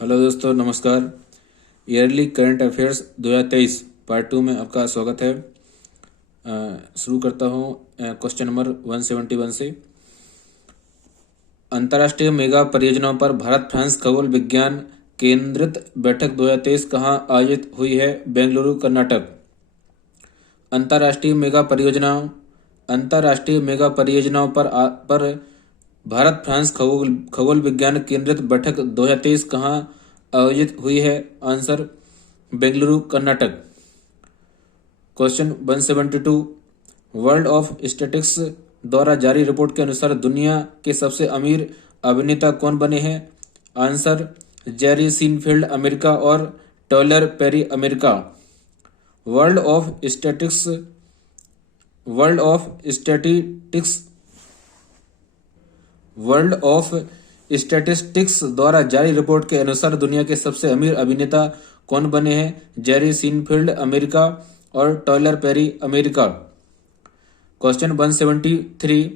Hello दोस्तों, नमस्कार। Yearly current affairs 2023 part 2 में आपका स्वागत है। शुरू करता हूँ क्वेश्चन नंबर 171 से। अंतर्राष्ट्रीय मेगा परियोजनाओं पर भारत फ्रांस खगोल विज्ञान केंद्रित बैठक 2023 कहाँ आयोजित हुई है? बेंगलुरु, कर्नाटक। अंतर्राष्ट्रीय मेगा परियोजनाओं पर भारत फ्रांस खगोल विज्ञान केंद्रित बैठक 2023 कहाँ आयोजित हुई है? Answer Bengaluru, Karnataka. Question 172। World of statistics द्वारा जारी रिपोर्ट के अनुसार दुनिया के सबसे अमीर अभिनेता कौन बने हैं? आंसर जेरी सीनफील्ड, अमेरिका और Tyler Perry, America. World of statistics द्वारा जारी रिपोर्ट के अनुसार दुनिया के सबसे अमीर अभिनेता कौन बने हैं? जेरी सीनफील्ड, अमेरिका और टायलर पेरी, अमेरिका। क्वेश्चन 173।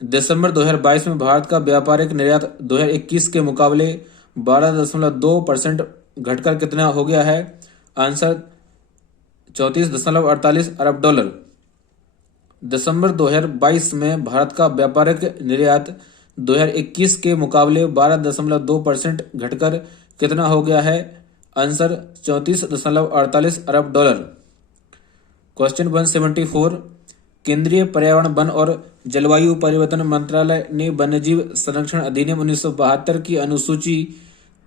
दिसंबर 2022 में भारत का व्यापारिक निर्यात 2021 के मुकाबले 12.2% घटकर कितना हो गया है? आंसर 34.48 अरब डॉलर। दिसंबर 2022 में भारत का व्यापारिक निर्यात 2021 के मुकाबले 12.2% घटकर कितना हो गया है? आंसर 34.48 अरब डॉलर। क्वेश्चन 174। केंद्रीय पर्यावरण, वन और जलवायु परिवर्तन मंत्रालय ने वन्यजीव संरक्षण अधिनियम 1972 की अनुसूची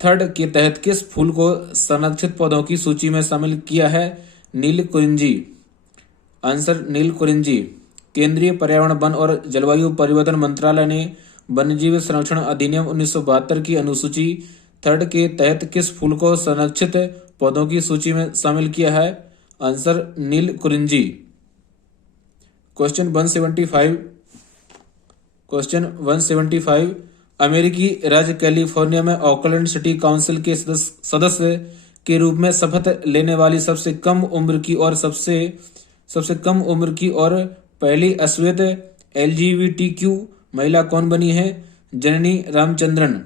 3 के तहत किस फूल को संरक्षित पौधों की सूची में शामिल किया है? नीलकुरिंजी। आंसर नीलकुरिंजी। केंद्रीय पर्यावरण, वन और जलवायु परिवर्तन मंत्रालय ने वन्यजीव संरक्षण अधिनियम 1972 की अनुसूची 3 के तहत किस फूल को संरक्षित पौधों की सूची में शामिल किया है? आंसर नीलकुरिंजी। क्वेश्चन 175। अमेरिकी राज्य कैलिफोर्निया में ओकलैंड सिटी काउंसिल के सदस्य के रूप में शपथ लेने वाली सबसे कम उम्र की और पहली अश्वेत LGBTQ महिला कौन बनी है? जननी रामचंद्रन।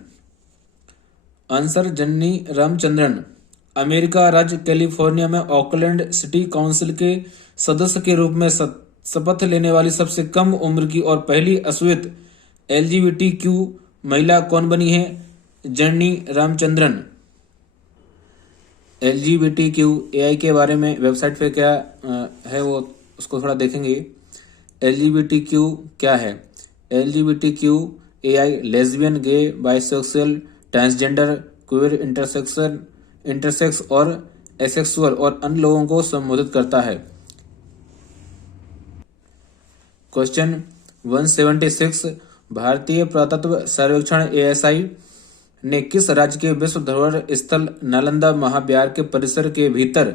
आंसर जननी रामचंद्रन। अमेरिका राज्य कैलिफोर्निया में ओकलैंड सिटी काउंसिल के सदस्य के रूप में शपथ लेने वाली सबसे कम उम्र की और पहली अश्वेत LGBTQ महिला कौन बनी है? जननी रामचंद्रन। LGBTQAI के बारे में वेबसाइट पे क्या है वो उसको थोड़ा देखेंगे। LGBTQ क्या है? LGBTQAI लेस्बियन, गे, बाइसेक्सुअल, ट्रांसजेंडर, क्वेयर, इंटरसेक्स और एसेक्सुअल और अन्य लोगों को संबोधित करता है। क्वेश्चन 176। भारतीय पुरातत्व सर्वेक्षण ASI ने किस राज्य के विश्व धरोहर स्थल नालंदा महाविहार के परिसर के भीतर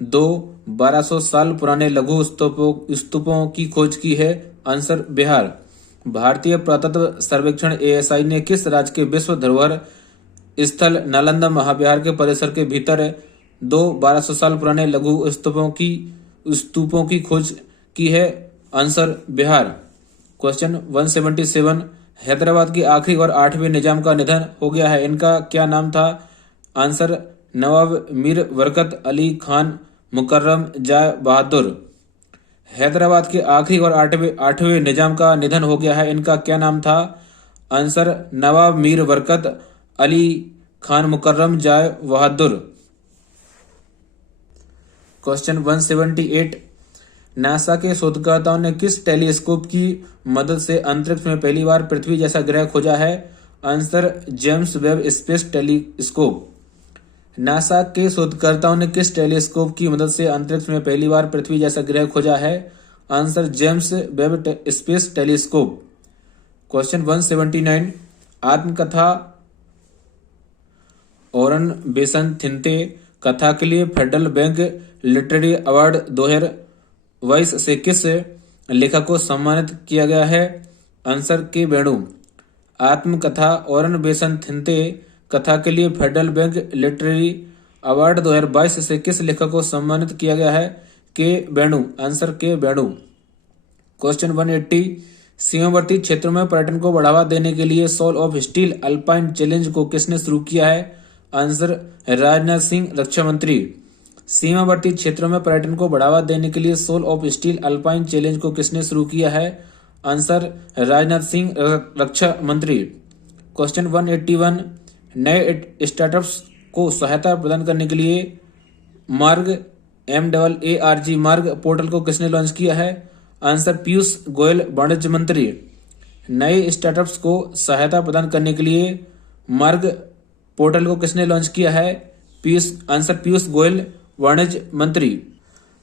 1200 साल पुराने लघु स्तूपों की खोज की है? आंसर बिहार। भारतीय पुरातत्व सर्वेक्षण ASI ने किस राज्य के विश्व धरोहर स्थल नालंदा महाविहार के परिसर के भीतर 1200 साल पुराने लघु स्तूपों की खोज की है? आंसर बिहार। क्वेश्चन 177। हैदराबाद के आखिरी और 8वें निजाम का निधन हो गया है, इनका क्या नाम था? आंसर नवाब मीर बरकत अली खान मुकर्रम जाय बहादुर। हैदराबाद के आखिरी और 8वें निजाम का निधन हो गया है, इनका क्या नाम था? आंसर नवाब मीर बरकत अली खान मुकर्रम जाय बहादुर। क्वेश्चन 178। नासा के शोधकर्ताओं ने किस टेलीस्कोप की मदद से अंतरिक्ष में पहली बार पृथ्वी जैसा ग्रह खोजा है? Answer James Webb space telescope. NASA के शोधकर्ताओं ने किस टेलीस्कोप की मदद से अंतरिक्ष में पहली बार पृथ्वी जैसा ग्रह खोजा है? Answer James Webb space telescope. Question 179। आत्मकथा ओरन बेसन थिन्ते कथा के लिए फेडरल बैंक लिटरेरी अवार्ड 2022 से किस लेखक को सम्मानित किया गया है? आंसर के वेणु। आत्मकथा ओरन बेसन थिन्ते कथा के लिए फेडरल बैंक लिटरेरी अवार्ड 2022 से किस लेखक को सम्मानित किया गया है? के वेणु। आंसर के वेणु। क्वेश्चन 180। सीमावर्ती क्षेत्रों में पर्यटन को बढ़ावा देने के लिए soul of steel alpine challenge को किसने शुरू किया है? आंसर राजनाथ सिंह रक्षा मंत्री। सीमावर्ती क्षेत्रों में पर्यटन को बढ़ावा देने के लिए soul of steel alpine challenge को किसने शुरू किया है? आंसर राजनाथ सिंह रक्षा मंत्री। क्वेश्चन 181 नए स्टार्टअप्स को सहायता प्रदान करने के लिए मार्ग MAARG मार्ग पोर्टल को किसने लॉन्च किया है? आंसर पीयूष गोयल वाणिज्य मंत्री। नए स्टार्टअप्स को सहायता प्रदान करने के लिए मार्ग पोर्टल को किसने लॉन्च किया है? आंसर पीयूष गोयल वाणिज्य मंत्री।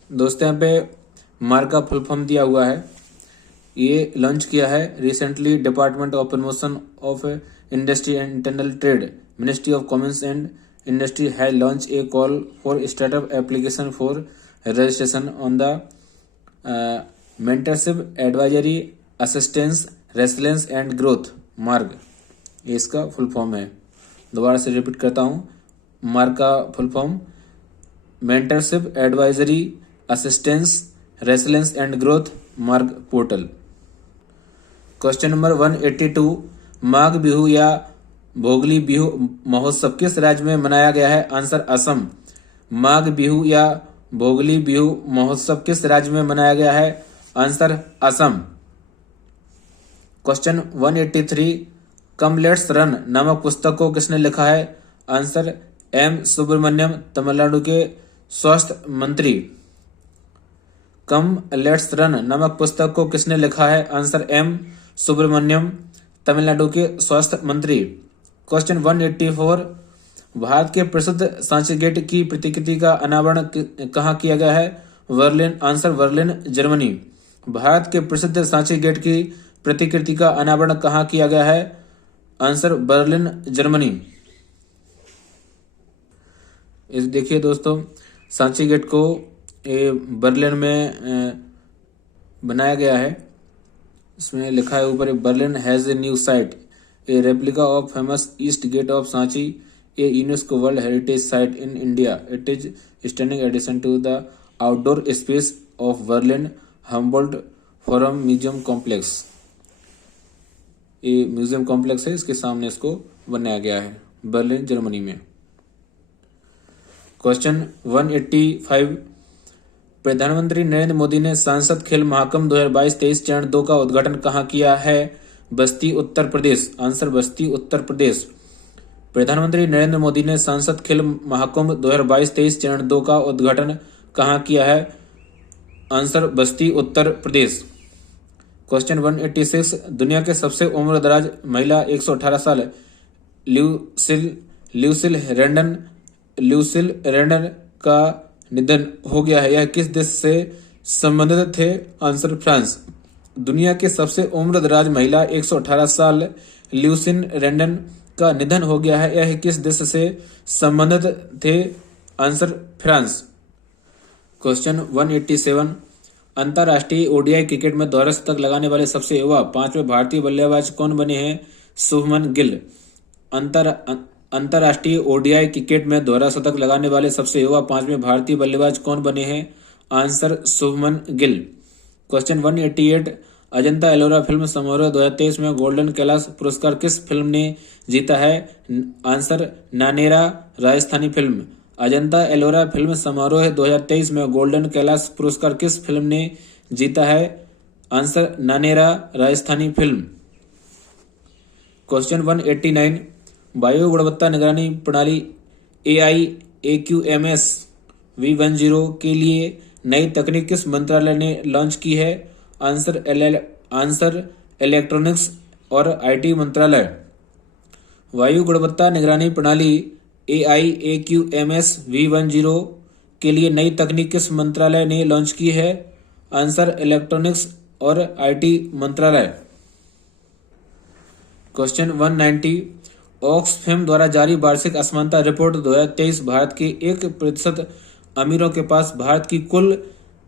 दोस्तों यहाँ पे मार्ग का फुल फॉर्म दिया हुआ है। ये लॉन्च किया है recently department of promotion of industry and internal trade ministry of commerce and industry has launch a call for startup application for registration on the mentorship advisory assistance resilience and growth Maarg. ये इसका full form है। दोबारा से repeat करता हूँ, मार्ग का full form mentorship advisory assistance resilience and growth Maarg portal. Question number 182 Magh Bihu या भोगली बिहू महोत्सव किस राज्य में मनाया गया है? आंसर असम। माघ बिहू या भोगली बिहू महोत्सव किस राज्य में मनाया गया है? Answer Assam. Question 183 come let's run नामक पुस्तक को किसने लिखा है? आंसर M सुब्रमण्यम तमिलनाडु के स्वास्थ्य मंत्री। कम लेट्स रन नामक पुस्तक को किसने लिखा है? आंसर M सुब्रमण्यम तमिलनाडु के स्वास्थ्य मंत्री। क्वेश्चन 184 भारत के प्रसिद्ध सांची गेट की प्रतिकृति का अनावरण कहाँ किया गया है? Berlin. Answer Berlin Germany. Bharat के प्रसिद्ध सांची गेट की प्रतिकृति का अनावरण कहाँ किया गया है? Answer Berlin Germany. इस देखिए दोस्तों, सांची गेट को बर्लिन में बनाया गया है। इसमें लिखा है ऊपर Berlin has a new site a replica of famous east gate of Sanchi a UNESCO world heritage site in India. It is standing addition to the outdoor space of Berlin Humboldt forum museum complex. ये museum complex है, इसके सामने इसको बनाया गया है Berlin Germany में। Question 185 प्रधानमंत्री नरेंद्र मोदी ने सांसद खेल महाकुंभ 2022-23 चरण 2 का उद्घाटन कहाँ किया है? बस्ती उत्तर प्रदेश। आंसर बस्ती उत्तर प्रदेश। प्रधानमंत्री नरेंद्र मोदी ने सांसद खेल महाकुंभ 2022-23 चरण 2 का उद्घाटन कहाँ किया है? आंसर बस्ती उत्तर प्रदेश। क्वेश्चन 186 दुनिया के सबसे उम्रदराज महिला 118 साल ल्यूसिल रेंडन का निधन हो गया है। यह किस देश से संबंधित थे? Answer France. दुनिया के सबसे उम्रदराज महिला 118 साल ल्यूसिन रेंडन का निधन हो गया है। यह किस देश से संबंधित थे? Answer France. क्वेश्चन 187 अंतर्राष्ट्रीय ओडीआई क्रिकेट में दोहरा शतक लगाने वाले सबसे युवा 5वें भारतीय बल्लेबाज कौन बने हैं? शुभमन गिल। अंतर्राष्ट्रीय ओडीआई क्रिकेट में दोहरा शतक लगाने वाले सबसे युवा 5वें भारतीय बल्लेबाज कौन बने हैं? Answer Shubman Gill. Question 188 Ajanta Ellora film समारोह 2023 में गोल्डन कैलाश पुरस्कार किस फिल्म ने जीता है? Answer Nanera Rajasthani film. Ajanta Ellora film समारोह 2023 में गोल्डन कैलाश पुरस्कार किस फिल्म ने जीता है? Answer Nanera Rajasthani film. Question 189 वायु गुणवत्ता निगरानी प्रणाली AIAQMS V10 के लिए नई तकनीक किस मंत्रालय ने लॉन्च की है? आंसर इलेक्ट्रॉनिक्स और IT मंत्रालय। वायु गुणवत्ता निगरानी प्रणाली AIAQMS V10 के लिए नई तकनीक किस मंत्रालय ने लॉन्च की है? आंसर इलेक्ट्रॉनिक्स और IT मंत्रालय। क्वेश्चन 190 ऑक्सफैम द्वारा जारी वार्षिक असमानता रिपोर्ट 2023 भारत के 1% अमीरों के पास भारत की कुल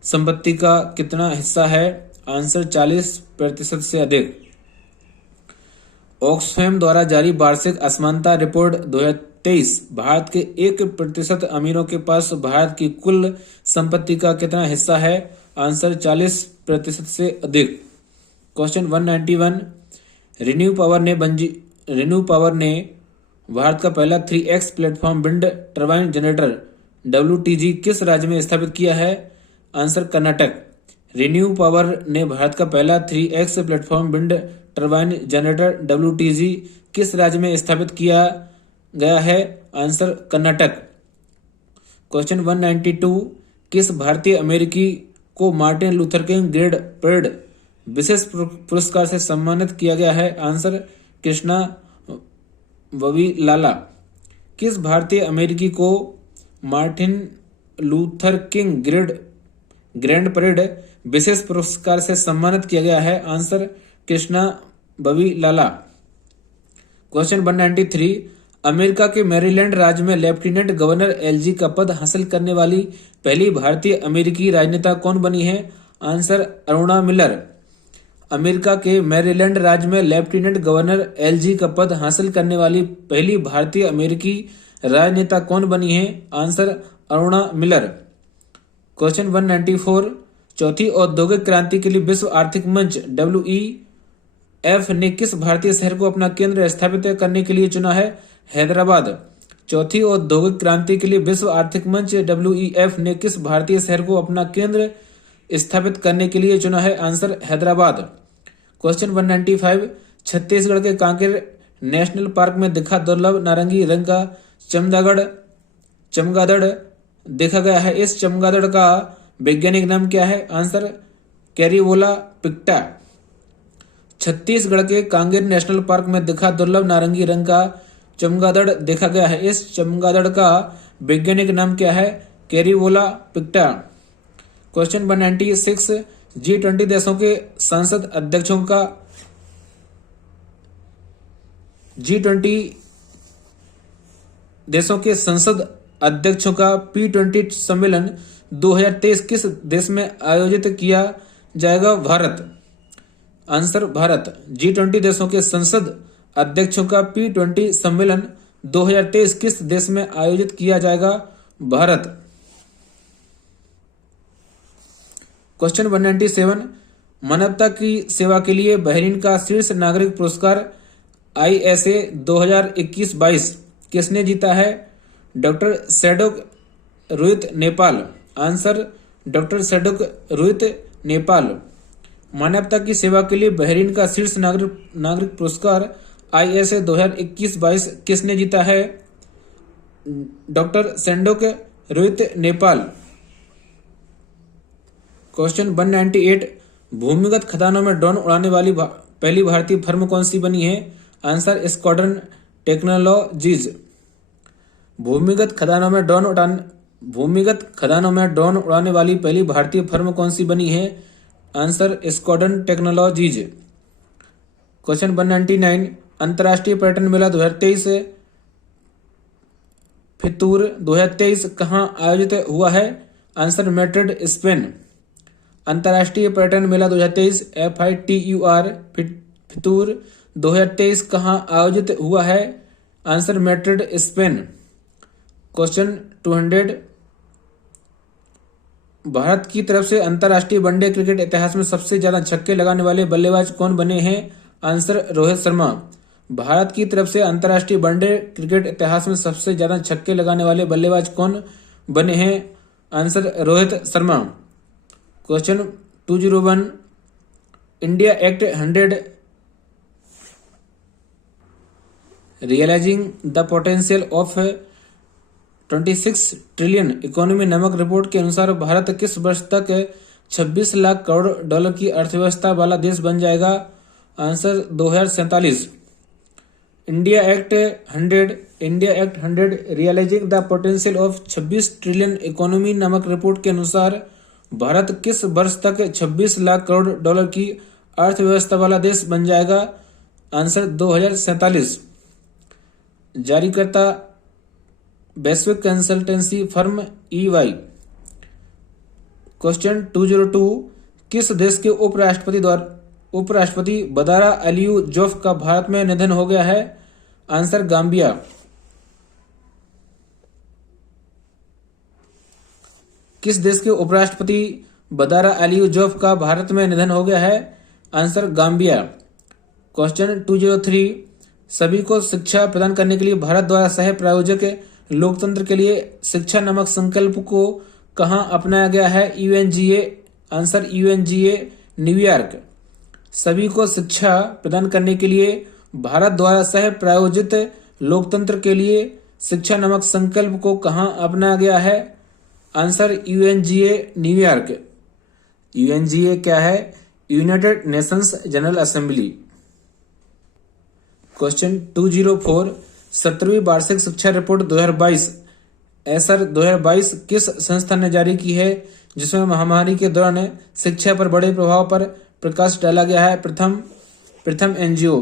संपत्ति का कितना हिस्सा है? आंसर 40% से अधिक। ऑक्सफैम द्वारा जारी वार्षिक असमानता रिपोर्ट 2023 भारत के 1% अमीरों के पास भारत की कुल संपत्ति का कितना हिस्सा है? आंसर 40% से अधिक। क्वेश्चन 191 रिन्यू पावर ने भारत का पहला 3x platform wind turbine generator WTG किस राज्य में स्थापित किया है? आंसर कर्नाटक। रिन्यू पावर ने भारत का पहला 3x platform wind turbine generator WTG किस राज्य में स्थापित किया गया है? आंसर कर्नाटक। क्वेश्चन 192 किस भारतीय अमेरिकी को Martin Luther King grand parade विशेष पुरस्कार से सम्मानित किया गया है? आंसर कृष्णा ववीलाला। किस भारतीय अमेरिकी को Martin Luther King grand parade विशेष पुरस्कार से सम्मानित किया गया है? Answer Krishna Vavilala. Question 193 America के मैरीलैंड राज्य में लेफ्टिनेंट गवर्नर LG का पद हासिल करने वाली पहली भारतीय अमेरिकी राजनेता कौन बनी है? Answer Aruna Miller. अमेरिका के मैरीलैंड राज्य में लेफ्टिनेंट गवर्नर LG का पद हासिल करने वाली पहली भारतीय अमेरिकी राजनेता कौन बनी है? Answer Aruna Miller. क्वेश्चन 194 चौथी औद्योगिक क्रांति के लिए विश्व आर्थिक मंच WEF ने किस भारतीय शहर को अपना केंद्र स्थापित करने के लिए चुना है? हैदराबाद। चौथी औद्योगिक क्रांति के लिए विश्व आर्थिक मंच WEF ने किस भारतीय शहर को अपना केंद्र स्थापित करने के लिए चुना है? आंसर हैदराबाद। क्वेश्चन 195 छत्तीसगढ़ के कांकेर नेशनल पार्क में दिखा दुर्लभ नारंगी रंग का चमगादड़ देखा गया है। इस चमगादड़ का वैज्ञानिक नाम क्या है? आंसर कैरिवोला पिक्टा। छत्तीसगढ़ के कांकेर नेशनल पार्क में दिखा दुर्लभ नारंगी रंग का चमगादड़ देखा गया है। इस चमगादड़ का वैज्ञानिक नाम क्या है? कैरिवोला पिक्टा। क्वेश्चन 196 G20 देशों के संसद अध्यक्षों का G20 देशों के संसद अध्यक्षों का P20 सम्मेलन 2023 किस देश में आयोजित किया जाएगा? भारत। आंसर भारत। G20 देशों के संसद अध्यक्षों का P20 सम्मेलन 2023 किस देश में आयोजित किया जाएगा? भारत। क्वेश्चन 197 मानवता की सेवा के लिए बहरीन का शीर्ष नागरिक पुरस्कार ISA 2021-22 किसने जीता है? Doctor Sanduk Ruit Nepal. Answer doctor Sanduk Ruit Nepal. मानवता की सेवा के लिए बहरीन का शीर्ष नागरिक पुरस्कार ISA 2021-22 किसने जीता है? डॉक्टर सेडोक रुइत नेपाल। क्वेश्चन 198 भूमिगत खदानों में ड्रोन उड़ाने वाली पहली भारतीय फर्म कौन सी बनी है? Answer squadron technologies. भूमिगत खदानों में ड्रोन उड़ाने वाली पहली भारतीय फर्म कौन सी बनी है? Answer squadron technologies. क्वेश्चन 199 अंतर्राष्ट्रीय पर्यटन मेला 2023 फितूर 2023 कहाँ आयोजित हुआ है? Answer Madrid Spain. अंतर्राष्ट्रीय पर्यटन मेला 2023 FITUR फितूर 2023 कहाँ आयोजित हुआ है? Answer Madrid Spain. Question 200 Bharat की तरफ से अंतर्राष्ट्रीय वनडे क्रिकेट इतिहास में सबसे ज्यादा छक्के लगाने वाले बल्लेबाज कौन बने हैं? आंसर रोहित शर्मा। भारत की तरफ से अंतर्राष्ट्रीय वनडे क्रिकेट इतिहास में सबसे ज्यादा छक्के लगाने वाले बल्लेबाज कौन बने हैं? Answer Rohit Sharma. Question 201 India at 100 realising the potential of 26 trillion economy नामक रिपोर्ट के अनुसार भारत किस वर्ष तक 26 लाख करोड़ डॉलर की अर्थव्यवस्था वाला देश बन जाएगा? Answer 2047। India at 100 realising the potential of 26 trillion economy नामक रिपोर्ट के अनुसार भारत किस वर्ष तक 26 लाख करोड़ डॉलर की अर्थव्यवस्था वाला देश बन जाएगा? आंसर 2047। जारीकर्ता वैश्विक कंसल्टेंसी फर्म EY। क्वेश्चन 202 किस देश के उपराष्ट्रपति बदारा अलियू जोफ का भारत में निधन हो गया है? Answer Gambia. किस देश के उपराष्ट्रपति बदारा अलियू जोफ का भारत में निधन हो गया है? Answer Gambia. क्वेश्चन 203 सभी को शिक्षा प्रदान करने के लिए भारत द्वारा सह प्रायोजक लोकतंत्र के लिए शिक्षा नामक संकल्प को कहाँ अपनाया गया है? यूएनजीए। Answer UNGA New York. सभी को शिक्षा प्रदान करने के लिए भारत द्वारा सह प्रायोजित लोकतंत्र के लिए शिक्षा नामक संकल्प को कहाँ अपनाया गया है? Answer UNGA New York. यूएनजीए क्या है? United Nations general assembly. Question 204 17वीं वार्षिक शिक्षा रिपोर्ट 2022 एसर 2022 किस संस्था ने जारी की है, जिसमें महामारी के दौरान शिक्षा पर बड़े प्रभाव पर प्रकाश डाला गया है? प्रथम एनजीओ।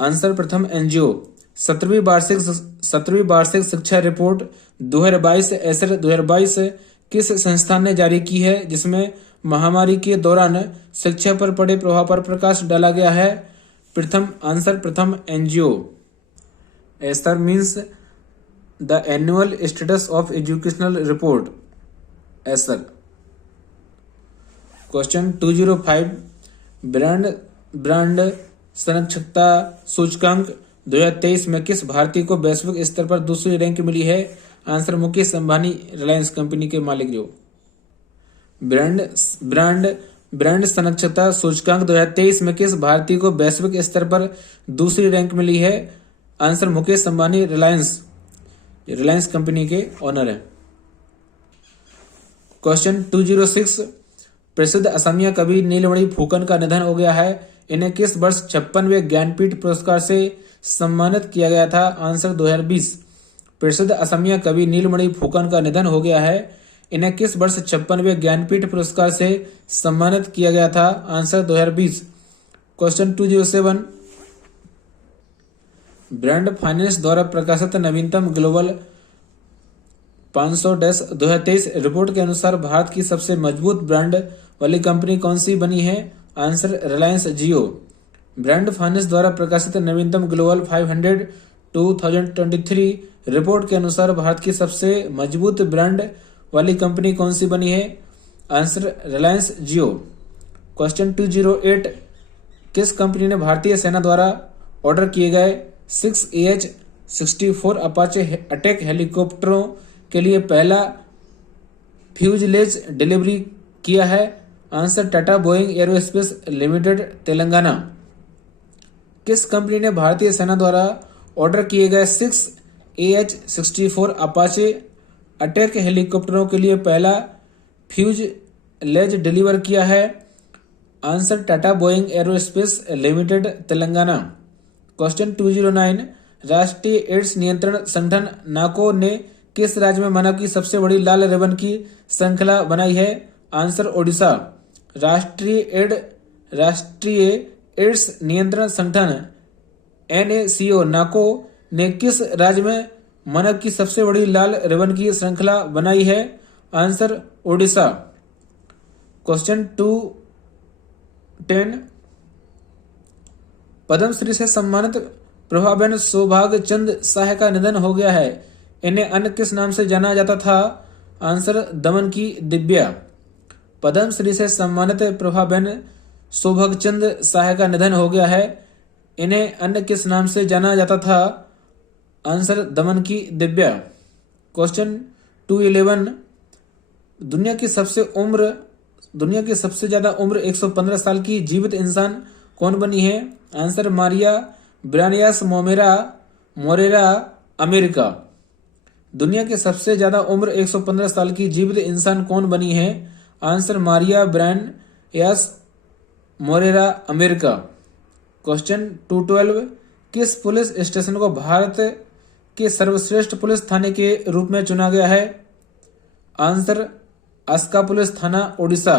आंसर प्रथम एनजीओ। 17वीं वार्षिक शिक्षा रिपोर्ट 2022 एसर 2022 किस संस्था ने जारी की है, जिसमें महामारी के दौरान शिक्षा पर पड़े प्रभाव पर प्रकाश डाला गया है? Pratham NGO. ASER means the annual status of educational report, ASER. Question 205 brand संरक्षकता सूचकांक 2023 में किस भारतीय को वैश्विक स्तर पर दूसरी रैंक मिली है? आंसर मुकेश अंबानी, रिलायंस कंपनी के मालिक जो। ब्रांड संरक्षकता सूचकांक 2023 में किस भारतीय को वैश्विक स्तर पर दूसरी रैंक मिली है? आंसर मुकेश अंबानी, रिलायंस कंपनी के ऑनर है। क्वेश्चन 206 प्रसिद्ध असमिया कवि नीलमणि फुकन का निधन हो गया है। इन्हें किस वर्ष 56वें ज्ञानपीठ पुरस्कार से सम्मानित किया गया था? आंसर 2020। प्रसिद्ध असमिया कवि नीलमणि फुकन का निधन हो गया है। इन्हें किस वर्ष 56वें ज्ञानपीठ पुरस्कार से सम्मानित किया गया था? आंसर 2020। क्वेश्चन 207 ब्रांड फाइनेंस द्वारा प्रकाशित नवीनतम ग्लोबल 500-2023 रिपोर्ट के अनुसार भारत की सबसे मजबूत ब्रांड वाली कंपनी कौन सी बनी है? आंसर रिलायंस जियो। ब्रांड फाइनेंस द्वारा प्रकाशित नवीनतम ग्लोबल 500 2023 रिपोर्ट के अनुसार भारत की सबसे मजबूत ब्रांड वाली कंपनी कौन सी बनी है? आंसर रिलायंस जियो। क्वेश्चन 208 किस कंपनी ने भारतीय सेना द्वारा ऑर्डर किए गए 6AH-64 अपाचे अटैक हेलीकॉप्टरों के लिए पहला फ्यूजलेज डिलीवरी किया है? Answer Tata Boeing aerospace limited, Telangana. किस कंपनी ने भारतीय सेना द्वारा ऑर्डर किए गए 6AH-64 अपाचे अटैक हेलीकॉप्टरों के लिए पहला फ्यूजलेज डिलीवर किया है? Answer Tata Boeing aerospace limited, Telangana. Question 209 राष्ट्रीय एड्स नियंत्रण संगठन नाको ने किस राज्य में मानव की सबसे बड़ी लाल रिबन की श्रृंखला बनाई है? आंसर ओडिशा। राष्ट्रीय एड्स नियंत्रण संगठन NACO नाको ने किस राज्य में मानव की सबसे बड़ी लाल रिबन की श्रृंखला बनाई है? आंसर ओडिशा। क्वेश्चन 210 पद्मश्री से सम्मानित प्रभाबेन सौभाग्य चंद शाह का निधन हो गया है। इन्हें अन्य किस नाम से जाना जाता था? आंसर दमन की दिव्या। पद्मश्री से सम्मानित प्रभाबेन सौभाग्य चंद शाह का निधन हो गया है। इन्हें अन्य किस नाम से जाना जाता था? आंसर दमन की दिव्या। क्वेश्चन 211 दुनिया की सबसे ज्यादा उम्र 115 साल की जीवित इंसान कौन बनी है? Answer Maria Branyas Morera, America. दुनिया की सबसे ज्यादा उम्र 115 साल की जीवित इंसान कौन बनी है? Answer Maria Branyas Morera, America. Question 212 किस पुलिस स्टेशन को भारत के सर्वश्रेष्ठ पुलिस थाने के रूप में चुना गया है? आंसर अस्का पुलिस थाना, ओडिशा।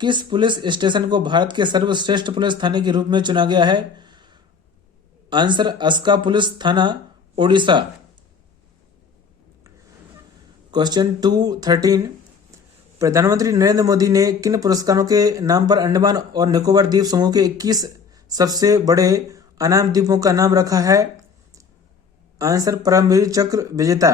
किस पुलिस स्टेशन को भारत के सर्वश्रेष्ठ पुलिस थाने के रूप में चुना गया है? आंसर अस्का पुलिस थाना, ओडिशा। क्वेश्चन 213 प्रधानमंत्री नरेंद्र मोदी ने किन पुरस्कारों के नाम पर अंडमान और निकोबार द्वीप समूह के 21 सबसे बड़े अनाम द्वीपों का नाम रखा है? आंसर परमवीर चक्र विजेता।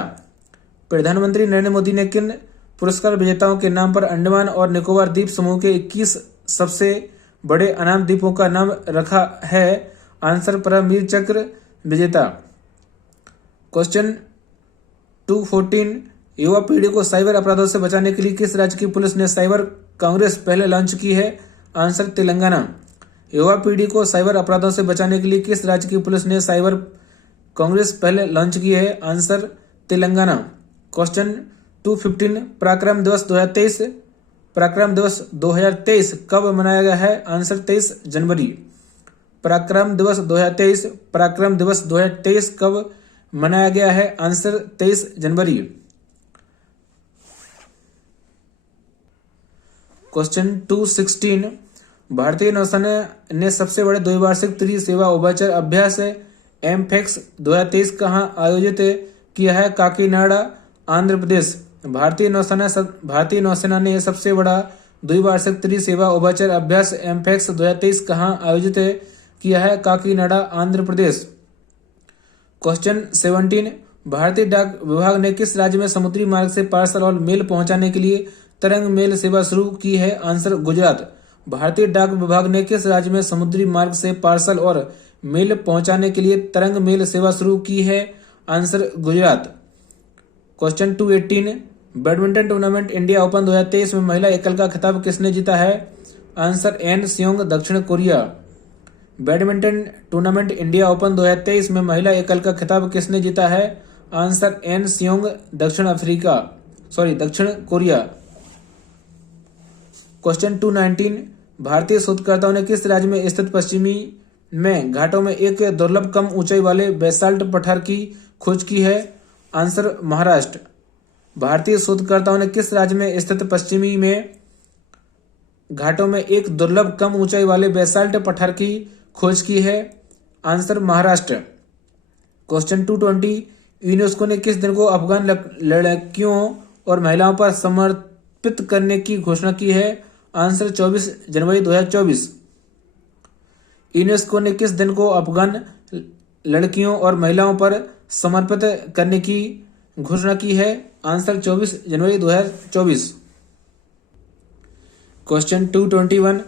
प्रधानमंत्री नरेंद्र मोदी ने किन पुरस्कार विजेताओं के नाम पर अंडमान और निकोबार द्वीप समूह के 21 सबसे बड़े अनाम द्वीपों का नाम रखा है? आंसर परमवीर चक्र विजेता। क्वेश्चन 214 युवा पीढ़ी को साइबर अपराधों से बचाने के लिए किस राज्य की पुलिस ने साइबर कांग्रेस पहले लॉन्च की है? आंसर तेलंगाना। युवा पीढ़ी को साइबर अपराधों से बचाने के लिए किस राज्य की पुलिस ने साइबर कांग्रेस पहले लॉन्च की है? आंसर तेलंगाना। क्वेश्चन 215 पराक्रम दिवस 2023 कब मनाया गया है? आंसर 23 जनवरी। पराक्रम दिवस 2023 कब मनाया गया है? आंसर 23 जनवरी। क्वेश्चन 216 भारतीय नौसेना ने सबसे बड़े द्विवार्षिक त्रिसेवा उभयचर अभ्यास एमफेक्स 2023 कहाँ आयोजित किया है? काकीनाडा, आंध्र प्रदेश। भारतीय नौसेना ने सबसे बड़ा द्विवार्षिक त्रिसेवा उभयचर अभ्यास एमफेक्स 2023 कहाँ आयोजित किया है? काकीनाडा, आंध्र प्रदेश। क्वेश्चन 17 भारतीय डाक विभाग ने किस राज्य में समुद्री मार्ग से पार्सल और मेल पहुंचाने के लिए तरंग मेल सेवा शुरू की है? आंसर गुजरात। भारतीय डाक विभाग ने किस राज्य में समुद्री मार्ग से पार्सल और मेल पहुंचाने के लिए तरंग मेल सेवा शुरू की है? Answer Gujarat. Question 218 badminton tournament India open 2023 में महिला एकल का खिताब किसने जीता है? आंसर एन सियोंग, दक्षिण Korea. Badminton tournament India open 2023 में महिला एकल का खिताब किसने जीता है? आंसर एन सियोंग, दक्षिण कोरिया। क्वेश्चन 219 भारतीय शोधकर्ताओं ने किस राज्य में स्थित पश्चिमी में घाटों में एक दुर्लभ कम ऊंचाई वाले बेसाल्ट पठार की खोज की है? आंसर महाराष्ट्र। भारतीय शोधकर्ताओं ने किस राज्य में स्थित पश्चिमी में घाटों में एक दुर्लभ कम ऊंचाई वाले बेसाल्ट पठार की खोज की है? आंसर महाराष्ट्र। क्वेश्चन 220 यूनेस्को ने किस दिन को अफगान लड़कियों और महिलाओं पर समर्पित करने की घोषणा की है? आंसर 24 जनवरी 2024। यूनेस्को ने किस दिन को अफगान लड़कियों और महिलाओं पर समर्पित करने की घोषणा की है? Answer 24 January 2024। Question 221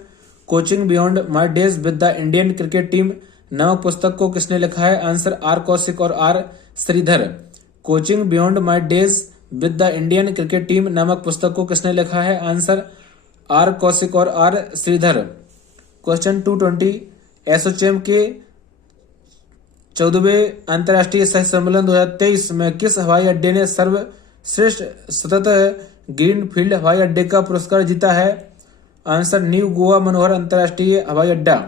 coaching beyond my days with the Indian cricket team नामक पुस्तक को किसने लिखा है? आंसर आर कौशिक और R Sridhar. Coaching beyond my days with the Indian cricket team नामक पुस्तक को किसने लिखा है? आंसर आर कौशिक और आर श्रीधर। क्वेश्चन 220 एसोचैम के 14वें अंतर्राष्ट्रीय शहर सम्मेलन 2023 में किस हवाई अड्डे ने सर्वश्रेष्ठ सतत ग्रीन फील्ड हवाई अड्डे का पुरस्कार जीता है? आंसर न्यू गोवा मनोहर अंतर्राष्ट्रीय हवाई अड्डा।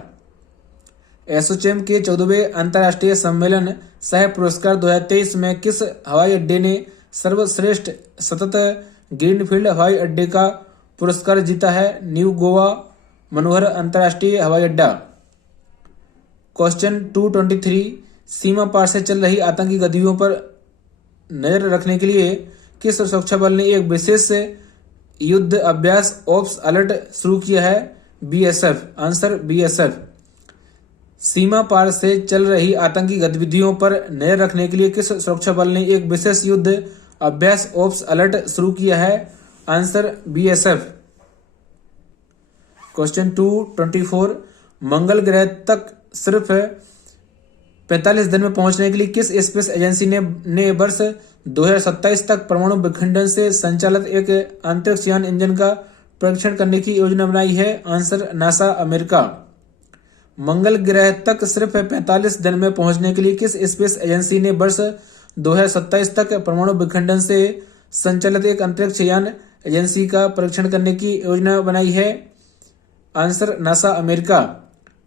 एसोचैम के 14वें अंतर्राष्ट्रीय सम्मेलन सह पुरस्कार 2023 में किस हवाई अड्डे ने सर्वश्रेष्ठ सतत ग्रीनफील्ड हवाई अड्डे का पुरस्कार जीता है? न्यू गोवा मनोहर अंतर्राष्ट्रीय हवाई अड्डा। क्वेश्चन 223 सीमा पार से चल रही आतंकी गतिविधियों पर नजर रखने के लिए किस सुरक्षा बल ने एक विशेष युद्ध अभ्यास ऑप्स अलर्ट शुरू किया है? बीएसएफ। Answer BSF. सीमा पार से चल रही आतंकी गतिविधियों पर नजर रखने के लिए किस सुरक्षा बल ने एक विशेष युद्ध अभ्यास ऑप्स अलर्ट शुरू किया है? Answer BSF. क्वेश्चन 224 मंगल ग्रह तक सिर्फ 45 दिन में पहुंचने के लिए किस स्पेस एजेंसी ने वर्ष 2027 तक परमाणु विखंडन से संचालित एक अंतरिक्ष यान इंजन का परीक्षण करने की योजना बनाई है? Answer NASA, America. मंगल ग्रह तक सिर्फ 45 दिन में पहुंचने के लिए किस स्पेस एजेंसी ने वर्ष 2027 तक परमाणु विखंडन से संचालित एक अंतरिक्ष यान एजेंसी का परीक्षण करने की योजना बनाई है? Answer NASA, America.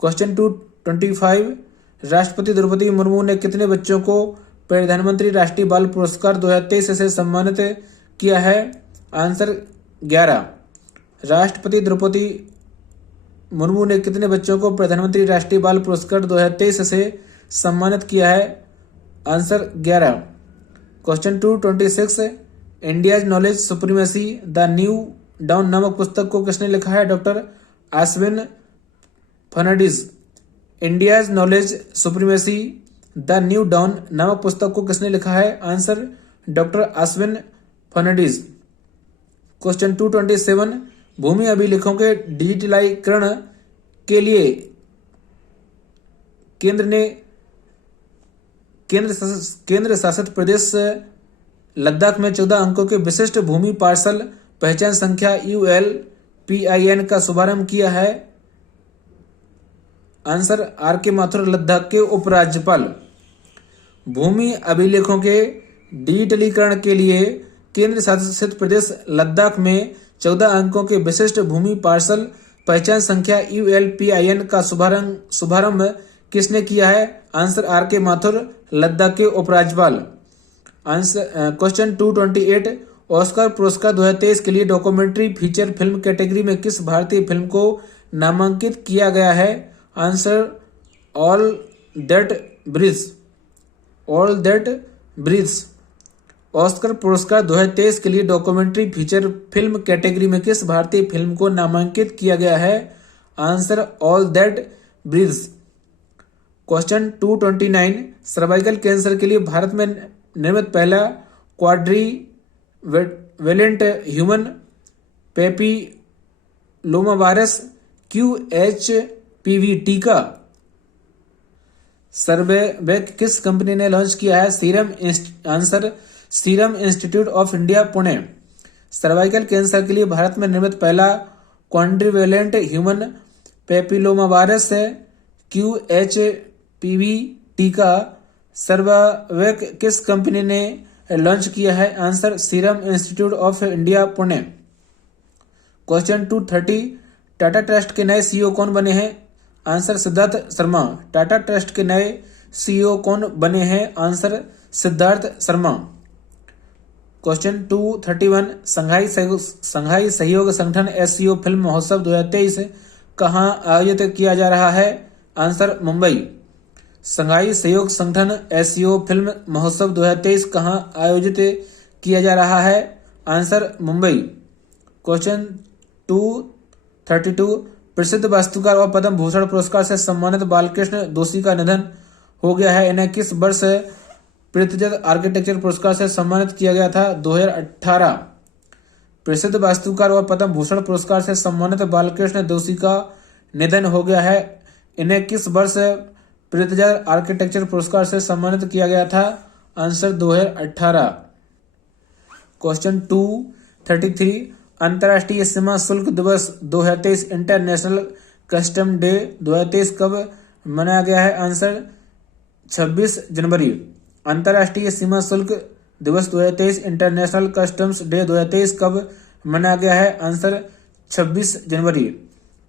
क्वेश्चन 225 राष्ट्रपति द्रौपदी मुर्मू ने कितने बच्चों को प्रधानमंत्री राष्ट्रीय बाल पुरस्कार 2023 से सम्मानित किया है? आंसर 11। राष्ट्रपति द्रौपदी मुर्मू ने कितने बच्चों को प्रधानमंत्री राष्ट्रीय बाल पुरस्कार 2023 से सम्मानित किया है? Answer 11। Question 226 India's knowledge supremacy the new dawn नामक पुस्तक को किसने लिखा है? Doctor Ashwin Fernandes. India's knowledge supremacy the new dawn नामक पुस्तक को किसने लिखा है? Answer doctor Ashwin Fernandes. Question 227 भूमि अभिलेखों के डिजिटलीकरण के लिए केंद्र शासित प्रदेश लद्दाख में 14 अंकों के विशिष्ट भूमि पार्सल पहचान संख्या ULPIN का शुभारंभ किया है? आंसर RK माथुर, लद्दाख के उपराज्यपाल। भूमि अभिलेखों के डिजिटलीकरण के लिए केंद्र शासित प्रदेश लद्दाख में 14 अंकों के विशिष्ट भूमि पार्सल पहचान संख्या ULPIN का शुभारंभ किसने किया है? आंसर RK माथुर, लद्दाख के उपराज्यपाल। आंसर क्वेश्चन 228, ऑस्कर पुरस्कार 2023 के लिए डॉक्यूमेंट्री फीचर फिल्म कैटेगरी में किस भारतीय फिल्म को नामांकित किया गया है? Answer all that breathes. Oscar पुरस्कार 2023 के लिए डॉक्यूमेंट्री फीचर फिल्म कैटेगरी में किस भारतीय फिल्म को नामांकित किया गया है? Answer all that breathes. Question 229, cervical cancer के लिए भारत में निर्मित पहला क्वाड्रीवेलेंट ह्यूमन पेपिलोमावायरस QHPV टीका सर्वेवैक किस कंपनी ने लॉन्च किया है? Answer serum institute of India, Pune. Cervical cancer के लिए भारत में निर्मित पहला क्वाड्रीवेलेंट ह्यूमन पेपिलोमावायरस QHPV टीका सर्वेवैक किस कंपनी ने लॉन्च किया है? Answer serum institute of India, Pune. Question 230, Tata trust के नए CEO कौन बने हैं? आंसर सिद्धार्थ शर्मा। टाटा ट्रस्ट के नए CEO कौन बने हैं? आंसर सिद्धार्थ शर्मा। क्वेश्चन 231, संघाई सहयोग संगठन SCO फिल्म महोत्सव 2023 कहाँ आयोजित किया जा रहा है? आंसर मुंबई। संघाई सहयोग संगठन SCO फिल्म महोत्सव 2023 कहाँ आयोजित किया जा रहा है? आंसर मुंबई। क्वेश्चन 232, प्रसिद्ध वास्तुकार और पद्म भूषण पुरस्कार से सम्मानित बालकृष्ण दोषी का निधन हो गया है। इन्हें किस वर्ष प्रीतिजत आर्किटेक्चर पुरस्कार से सम्मानित किया गया था? 2018। प्रसिद्ध वास्तुकार और पद्म भूषण पुरस्कार से सम्मानित बालकृष्ण दोषी का निधन हो गया है। इन्हें किस वर्ष प्रीतिजत आर्किटेक्चर पुरस्कार से सम्मानित किया गया था? आंसर 2018। क्वेश्चन 233, अंतर्राष्ट्रीय सीमा शुल्क दिवस 2023 इंटरनेशनल कस्टम डे 2023 कब मनाया गया है? आंसर 26 जनवरी। अंतर्राष्ट्रीय सीमा शुल्क दिवस 2023 इंटरनेशनल कस्टम्स डे 2023 कब मनाया गया है? आंसर 26 जनवरी।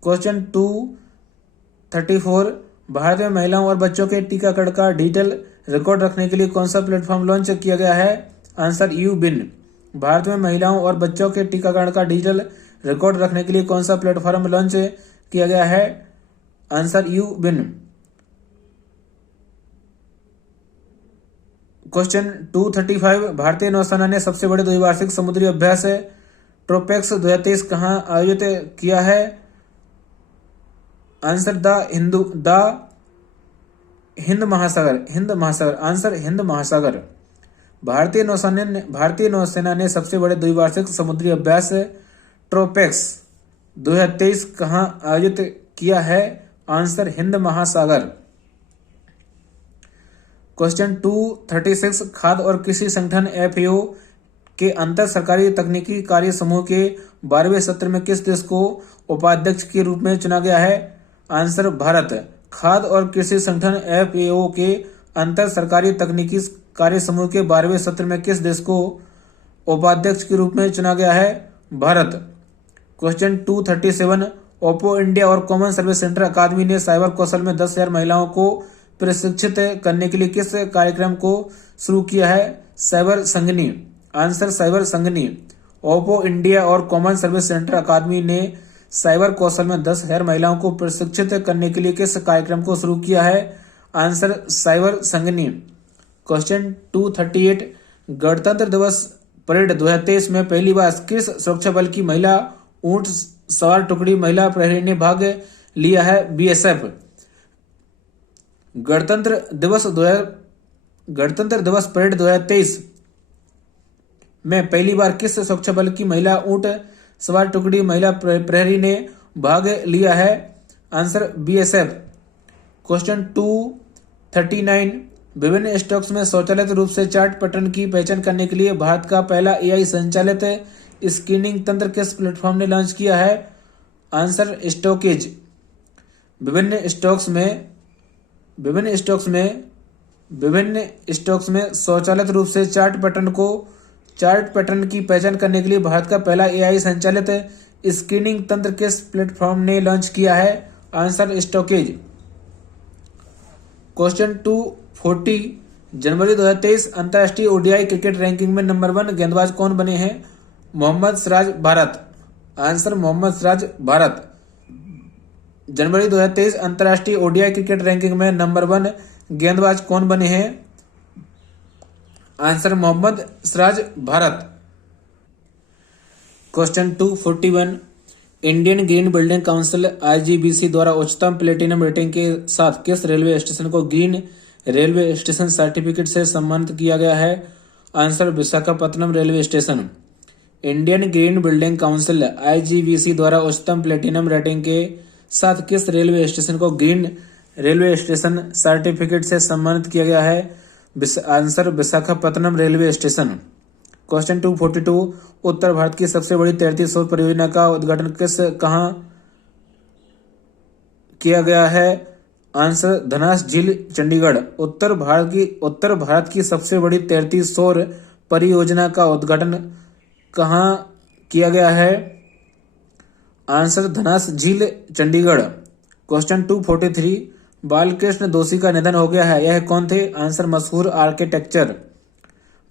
क्वेश्चन 234, भारत में महिलाओं और बच्चों के टीकाकरण का डिजिटल रिकॉर्ड रखने के लिए कौन सा प्लेटफॉर्म लॉन्च किया गया है? आंसर यूबिन। भारत में महिलाओं और बच्चों के टीकाकरण का डिजिटल रिकॉर्ड रखने के लिए कौन सा प्लेटफॉर्म लॉन्च किया गया है? आंसर यूबिन। क्वेश्चन 235, भारतीय नौसेना ने सबसे बड़े द्विवार्षिक समुद्री अभ्यास ट्रोपेक्स 2023 कहाँ आयोजित किया है? आंसर हिंद महासागर। आंसर हिंद महासागर। भारतीय नौसेना ने सबसे बड़े द्विवार्षिक समुद्री अभ्यास ट्रोपेक्स 2023 कहाँ आयोजित किया है? आंसर हिंद महासागर। क्वेश्चन 236, खाद्य और कृषि संगठन FAO के अंतर सरकारी तकनीकी कार्य समूह के 12वें सत्र में किस देश को उपाध्यक्ष के रूप में चुना गया है? आंसर भारत। खाद्य और कृषि संगठन FAO के अंतर सरकारी तकनीकी कार्य समूह के 12वें सत्र में किस देश को उपाध्यक्ष के रूप में चुना गया है? भारत। क्वेश्चन 237, ओप्पो इंडिया और कॉमन सर्विस सेंटर अकादमी ने साइबर कौशल में 10,000 महिलाओं को प्रशिक्षित करने के लिए किस कार्यक्रम को शुरू किया है? Cyber Sangini. Answer cyber Sangini. Oppo India और कॉमन सर्विस सेंटर अकादमी ने साइबर कौशल में 10,000 महिलाओं को प्रशिक्षित करने के लिए किस कार्यक्रम को शुरू किया है? Answer cyber संगनी। क्वेश्चन 238, गणतंत्र दिवस परेड 2023 में पहली बार किस सुरक्षा बल की महिला ऊंट सवार टुकड़ी महिला प्रहरी ने भाग लिया है? BSF। गणतंत्र दिवस परेड 2023 में पहली बार किस सुरक्षा बल की महिला ऊंट सवार टुकड़ी महिला प्रहरी ने भाग लिया है? Answer BSF। क्वेश्चन 2 39 विभिन्न स्टॉक्स में स्वचालित रूप से चार्ट पैटर्न की पहचान करने के लिए भारत का पहला एआई संचालित स्क्रीनिंग तंत्र किस प्लेटफॉर्म ने लॉन्च किया है? Answer stockage. विभिन्न स्टॉक्स में स्वचालित रूप से चार्ट पैटर्न की पहचान करने के लिए भारत का पहला एआई संचालित स्क्रीनिंग तंत्र किस प्लेटफॉर्म ने लॉन्च किया है? Answer stockage. क्वेश्चन 240 जनवरी 2023 अंतर्राष्ट्रीय ओडीआई क्रिकेट रैंकिंग में नंबर 1 गेंदबाज कौन बने हैं? मोहम्मद सिराज, भारत। आंसर मोहम्मद सिराज, भारत। जनवरी 2023 अंतर्राष्ट्रीय ओडीआई क्रिकेट रैंकिंग में नंबर 1 गेंदबाज कौन बने हैं? Answer Mohammed Siraj, Bharat. Question 241 Indian green building council IGBC द्वारा उच्चतम प्लेटिनम रेटिंग के साथ किस रेलवे स्टेशन को ग्रीन रेलवे स्टेशन सर्टिफिकेट से सम्मानित किया गया है? Answer Visakhapatnam railway station. Indian green building council IGBC द्वारा उच्चतम प्लेटिनम रेटिंग के साथ किस रेलवे स्टेशन को ग्रीन रेलवे स्टेशन सर्टिफिकेट से सम्मानित किया गया है? Answer Visakhapatnam railway station. Question 242 उत्तर भारत की सबसे बड़ी तैरती सौर परियोजना का उद्घाटन कहाँ किया गया है? आंसर धनास झील, चंडीगढ़। उत्तर भारत की सबसे बड़ी तैरती सौर परियोजना का उद्घाटन कहाँ किया गया है? आंसर धनास झील, चंडीगढ़। क्वेश्चन 243 बालकृष्ण दोषी का निधन हो गया है, यह कौन थे? आंसर मशहूर आर्किटेक्चर।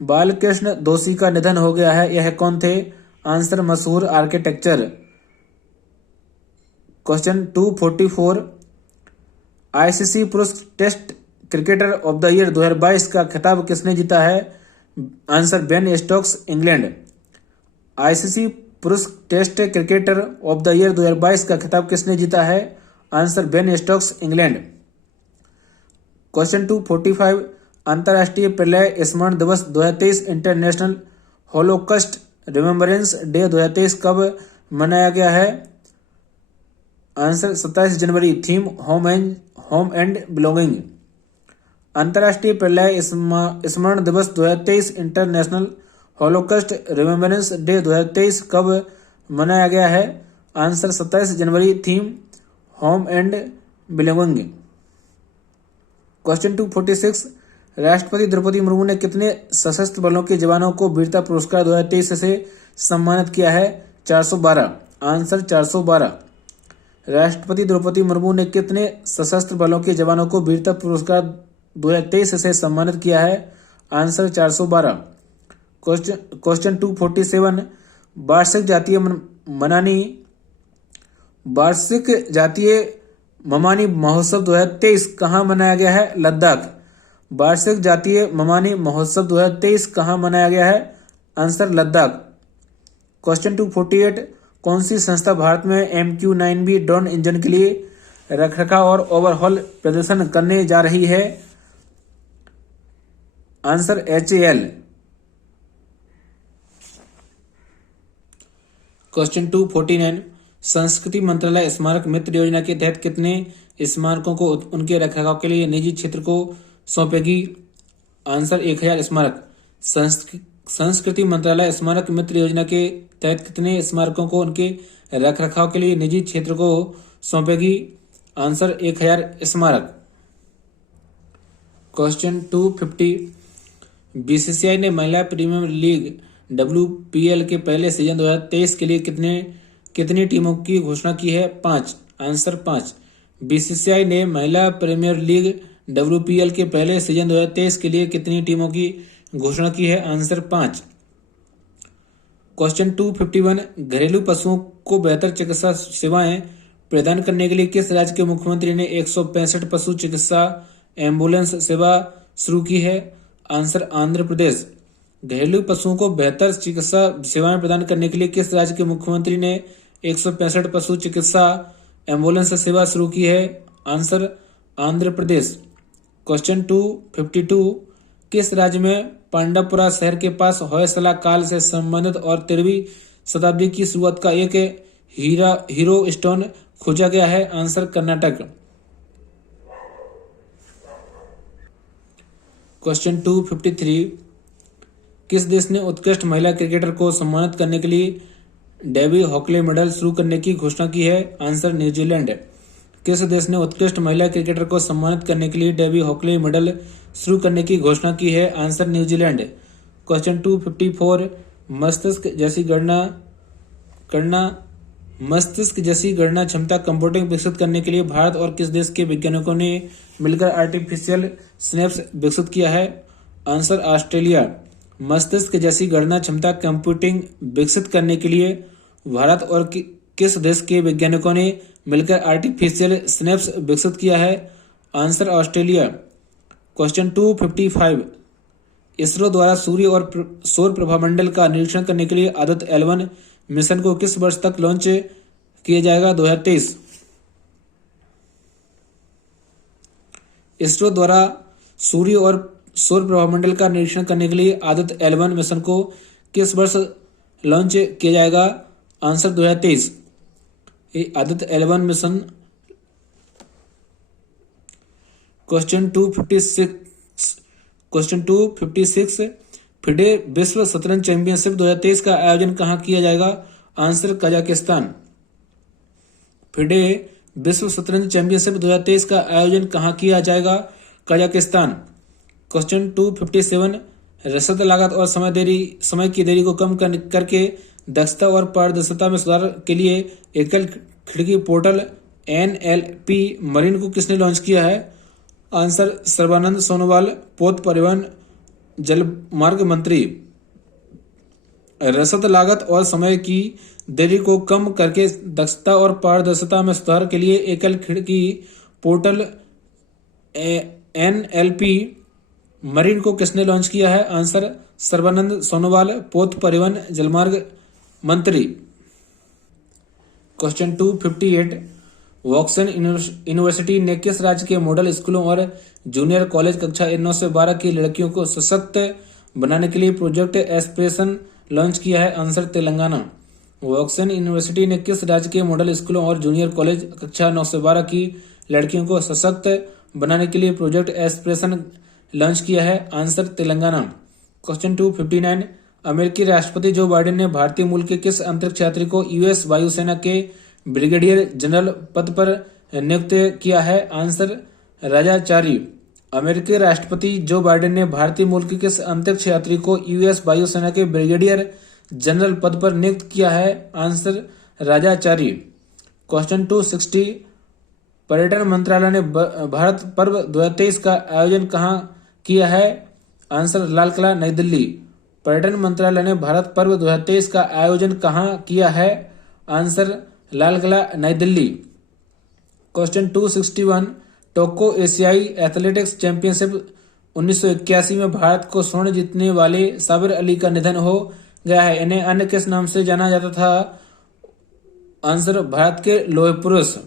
बालकृष्ण दोषी का निधन हो गया है, यह कौन थे? आंसर मशहूर आर्किटेक्चर। क्वेश्चन 244 आईसीसी पुरुष test cricketer of the year 2022 का खिताब किसने जीता है? Answer Ben Stokes, England. ICC पुरुष test cricketer of the year 2022 का खिताब किसने जीता है? Answer Ben Stokes, England. Question 245 अंतर्राष्ट्रीय प्रलय स्मरण दिवस 2023 इंटरनेशनल होलोकॉस्ट रिमेम्बरेंस डे 2023 कब मनाया गया है? Answer 27 January. Theme home and belonging. अंतर्राष्ट्रीय प्रलय स्मरण दिवस 2023 इंटरनेशनल होलोकॉस्ट रिमेम्बरेंस डे 2023 कब मनाया गया है? Answer 27 January. Theme home and belonging. Question 246 राष्ट्रपति द्रौपदी मुर्मू ने कितने सशस्त्र बलों के जवानों को वीरता पुरस्कार 2023 से सम्मानित किया है? 412। आंसर 412। राष्ट्रपति द्रौपदी मुर्मू ने कितने सशस्त्र बलों के जवानों को वीरता पुरस्कार 2023 से सम्मानित किया है? आंसर 412। क्वेश्चन 247 वार्षिक जातीय ममानी महोत्सव 2023 कहाँ मनाया गया है? लद्दाख। वार्षिक जातीय ममानी महोत्सव 2023 कहाँ मनाया गया है? आंसर लद्दाख। क्वेश्चन 248 कौन सी संस्था भारत में MQ-9B ड्रोन इंजन के लिए रखरखाव और ओवरहॉल प्रदर्शन करने जा रही है? Answer HAL। क्वेश्चन 249 संस्कृति मंत्रालय स्मारक मित्र योजना के तहत कितने स्मारकों को उनके रखरखाव के लिए निजी क्षेत्र को सौंपेगी? आंसर 1000 स्मारक। संस्कृति मंत्रालय स्मारक मित्र योजना के तहत कितने स्मारकों को उनके रखरखाव के लिए निजी क्षेत्र को सौंपेगी? आंसर 1000 स्मारक। क्वेश्चन 250 बीसीसीआई ने महिला प्रीमियर लीग WPL के पहले सीजन 2023 के लिए कितनी टीमों की घोषणा की है? 5। आंसर 5। बीसीसीआई ने महिला प्रीमियर लीग WPL के पहले सीजन 2023 के लिए कितनी टीमों की घोषणा की है? आंसर 5। क्वेश्चन 251 घरेलू पशुओं को बेहतर चिकित्सा सेवाएं प्रदान करने के लिए किस राज्य के मुख्यमंत्री ने 165 पशु चिकित्सा एम्बुलेंस सेवा शुरू की है? आंसर आंध्र प्रदेश। घरेलू पशुओं को बेहतर चिकित्सा सेवाएं प्रदान करने के लिए किस राज्य के मुख्यमंत्री ने 165 पशु चिकित्सा एम्बुलेंस सेवा शुरू की है? आंसर आंध्र प्रदेश। क्वेश्चन 252 किस राज्य में पांडापुरा शहर के पास होयसला काल से संबंधित और 13वीं शताब्दी की शुरुआत का एक हीरो स्टोन खोजा गया है? आंसर कर्नाटक। क्वेश्चन 253, किस देश ने उत्कृष्ट महिला क्रिकेटर को सम्मानित करने के लिए डेबी हॉकले मेडल शुरू करने की घोषणा की है? Answer New Zealand. किस देश ने उत्कृष्ट महिला क्रिकेटर को सम्मानित करने के लिए डेबी हॉकले मेडल शुरू करने की घोषणा की है? Answer New Zealand. क्वेश्चन 254, मस्तिष्क जैसी गणना क्षमता कंप्यूटिंग विकसित करने के लिए भारत और किस देश के वैज्ञानिकों ने मिलकर आर्टिफिशियल सिनेप्स विकसित किया है? Answer Australia. मस्तिष्क जैसी गणना क्षमता कंप्यूटिंग विकसित करने के लिए भारत और किस देश के वैज्ञानिकों ने मिलकर आर्टिफिशियल सिनेप्स विकसित किया है? Answer Australia. क्वेश्चन 255, इसरो द्वारा सूर्य और सौर प्रभामंडल का निरीक्षण करने के लिए आदित्य L1 मिशन को किस वर्ष तक लॉन्च किया जाएगा? 2023। इसरो द्वारा सूर्य और सौर प्रभामंडल का निरीक्षण करने के लिए आदित्य L1 मिशन को किस वर्ष लॉन्च किया जाएगा? Answer 2023। Aditya L1 mission. Question 256, FIDE विश्व शतरंज चैंपियनशिप 2023 का आयोजन कहाँ किया जाएगा? Answer Kazakhstan. फिडे विश्व शतरंज चैंपियनशिप 2023 का आयोजन कहाँ किया जाएगा? कजाकिस्तान। क्वेश्चन 257, रसद लागत और समय की देरी को कम करके दक्षता और पारदर्शिता में सुधार के लिए एकल खिड़की पोर्टल NLP मरीन को किसने लॉन्च किया है? आंसर सर्बानंद सोनोवाल, पोत परिवहन जलमार्ग मंत्री। रसद लागत और समय की देरी को कम करके दक्षता और पारदर्शिता में सुधार के लिए एकल खिड़की पोर्टल NLP मरीन को किसने लॉन्च किया है? आंसर सर्बानंद सोनोवाल, पोत परिवहन जलमार्ग मंत्री। क्वेश्चन 258, वॉक्सन यूनिवर्सिटी ने किस राज्य के मॉडल स्कूलों और जूनियर कॉलेज कक्षा 9 से 12 की लड़कियों को सशक्त बनाने के लिए प्रोजेक्ट एस्पिरेशन लॉन्च किया है? आंसर तेलंगाना। वॉक्सन यूनिवर्सिटी ने किस राज्य के मॉडल स्कूलों और जूनियर कॉलेज कक्षा 9 से 12 की लड़कियों को सशक्त बनाने के लिए प्रोजेक्ट एस्पिरेशन लॉन्च किया है? आंसर तेलंगाना। क्वेश्चन 259, अमेरिकी राष्ट्रपति जो बाइडेन ने भारतीय मूल के किस अंतरिक्ष यात्री को US वायुसेना के ब्रिगेडियर जनरल पद पर नियुक्त किया है? आंसर राजा चारी। अमेरिकी राष्ट्रपति जो बाइडेन ने भारतीय मूल के किस अंतरिक्ष यात्री को US वायुसेना के ब्रिगेडियर जनरल पद पर नियुक्त किया है? आंसर राजा चारी। क्वेश्चन 260, पर्यटन मंत्रालय ने भारत पर्व 2023 का आयोजन कहाँ किया है? आंसर लाल किला, नई दिल्ली। पर्यटन मंत्रालय ने भारत पर्व 2023 का आयोजन कहाँ किया है? आंसर लाल किला, नई दिल्ली। क्वेश्चन 261, टोक्यो एशियाई एथलेटिक्स चैंपियनशिप 1981 में भारत को स्वर्ण जीतने वाले साबिर अली का निधन हो गया है। इन्हें अन्य किस नाम से जाना जाता था? आंसर भारत के लौह पुरुष।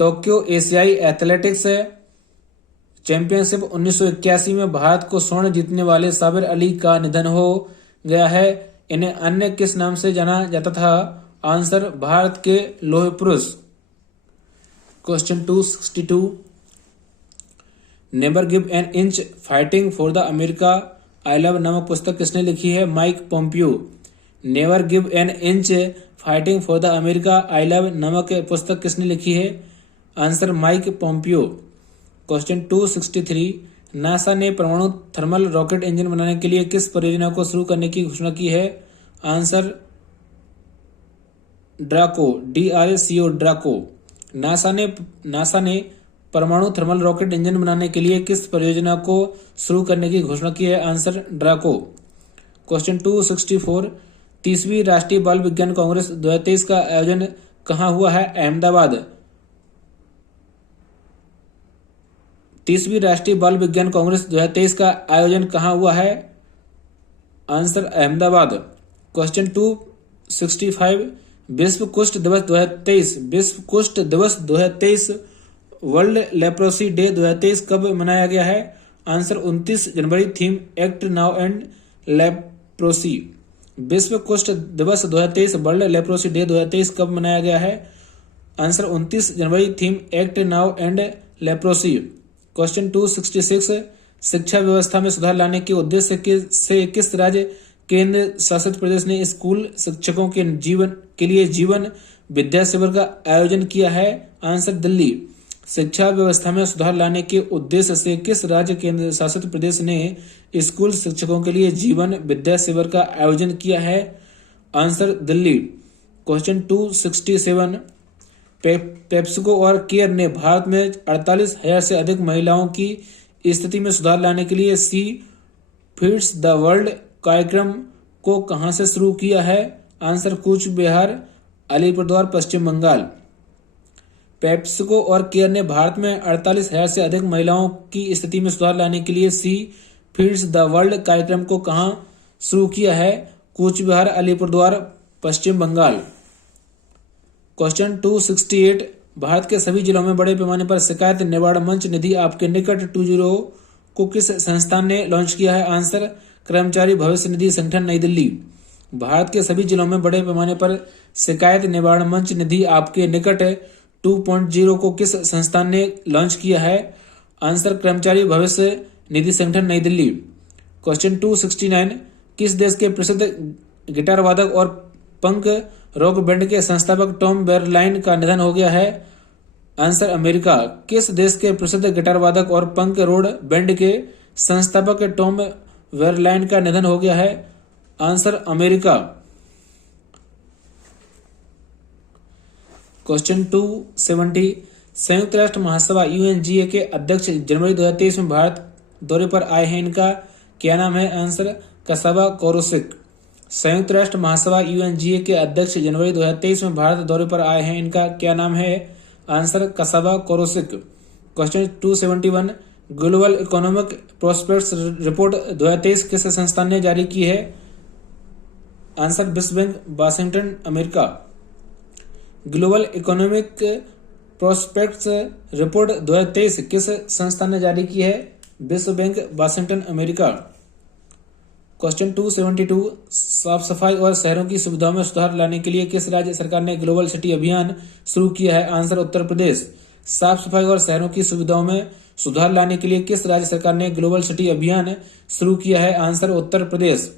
टोक्यो एशियाई एथलेटिक्स चैंपियनशिप 1981 में भारत को स्वर्ण जीतने वाले साबिर अली का निधन हो गया है। इन्हें अन्य किस नाम से जाना जाता था? आंसर भारत के लौह पुरुष। Question 262, never give an inch fighting for the America I love नामक पुस्तक किसने लिखी है? Mike Pompeo. Never give an inch fighting for the America I love नामक पुस्तक किसने लिखी है? Answer Mike Pompeo. Question 263, NASA ने परमाणु थर्मल रॉकेट इंजन बनाने के लिए किस परियोजना को शुरू करने की घोषणा की है? Answer DRACO, DRACO, DRACO. NASA ने परमाणु थर्मल रॉकेट इंजन बनाने के लिए किस परियोजना को शुरू करने की घोषणा की है? आंसर ड्राको। क्वेश्चन 264, 30वीं राष्ट्रीय बाल विज्ञान कांग्रेस 2023 का आयोजन कहाँ हुआ है? अहमदाबाद। 30वीं राष्ट्रीय बाल विज्ञान कांग्रेस 2023 का आयोजन कहाँ हुआ है? आंसर अहमदाबाद। क्वेश्चन 265, विश्व कुष्ठ दिवस 2023, विश्व कुष्ठ दिवस 2023, वर्ल्ड लेप्रोसी डे 2023 कब मनाया गया है? Answer 29 January. Theme act now and leprosy. विश्व कुष्ठ दिवस 2023, वर्ल्ड लेप्रोसी डे 2023 कब मनाया गया है? Answer 29 January. Theme act now and leprosy. Question 266, शिक्षा व्यवस्था में सुधार लाने के उद्देश्य से किस राज्य केंद्र शासित प्रदेश ने स्कूल शिक्षकों के लिए जीवन विद्या शिविर का आयोजन किया है? आंसर दिल्ली। शिक्षा व्यवस्था में सुधार लाने के उद्देश्य से किस राज्य केंद्र शासित प्रदेश ने स्कूल शिक्षकों के लिए जीवन विद्या शिविर का आयोजन किया है? आंसर दिल्ली। क्वेश्चन 267 पेप्सिको और केयर ने भारत में 48,000 से अधिक महिलाओं की स्थिति में सुधार लाने के लिए सी फीड्स द वर्ल्ड कार्यक्रम को कहां से शुरू किया है? आंसर कूच बिहार, अलीपुरद्वार, पश्चिम बंगाल। पेप्सिको और केयर ने भारत में 48,000 से अधिक महिलाओं की स्थिति में सुधार लाने के लिए सी फीड्स द वर्ल्ड कार्यक्रम को कहां शुरू किया है? कूच बिहार, अलीपुरद्वार, पश्चिम बंगाल। क्वेश्चन 268 भारत के सभी जिलों में बड़े पैमाने पर शिकायत निवारण मंच निधि आपके निकट 20 को किस संस्थान ने लॉन्च किया है? आंसर कर्मचारी भविष्य निधि संगठन, नई दिल्ली। भारत के सभी जिलों में बड़े पैमाने पर शिकायत निवारण मंच निधि आपके निकट 2.0 को किस संस्थान ने लॉन्च किया है? आंसर कर्मचारी भविष्य निधि संगठन, नई दिल्ली। क्वेश्चन 269 किस देश के प्रसिद्ध गिटार वादक और पंक रॉक बैंड के संस्थापक टॉम वेरलाइन का निधन हो गया है? Answer America. किस देश के प्रसिद्ध गिटार वादक और पंक रॉक बैंड के संस्थापक टॉम वेरलाइन का निधन हो गया है? Answer America. क्वेश्चन 270 संयुक्त राष्ट्र महासभा यूएनजीए के अध्यक्ष जनवरी 2023 में भारत दौरे पर आए हैं, इनका क्या नाम है? Answer Csaba कोरोसिक। संयुक्त राष्ट्र महासभा यूएनजीए के अध्यक्ष जनवरी 2023 में भारत दौरे पर आए हैं, इनका क्या नाम है? Answer Csaba Korosi. Question 271 global economic prospects report 2023 किस संस्थान ने जारी की है? आंसर विश्व bank, Washington, America. Global economic prospects report 2023 किस संस्थान ने जारी की है? विश्व बैंक, वाशिंगटन, अमेरिका। क्वेश्चन 272 साफ सफाई और शहरों की सुविधाओं में सुधार लाने के लिए किस राज्य सरकार ने ग्लोबल सिटी अभियान शुरू किया है? आंसर उत्तर प्रदेश। साफ सफाई और शहरों की सुविधाओं में सुधार लाने के लिए किस राज्य सरकार ने ग्लोबल सिटी अभियान शुरू किया है? Answer Uttar Pradesh.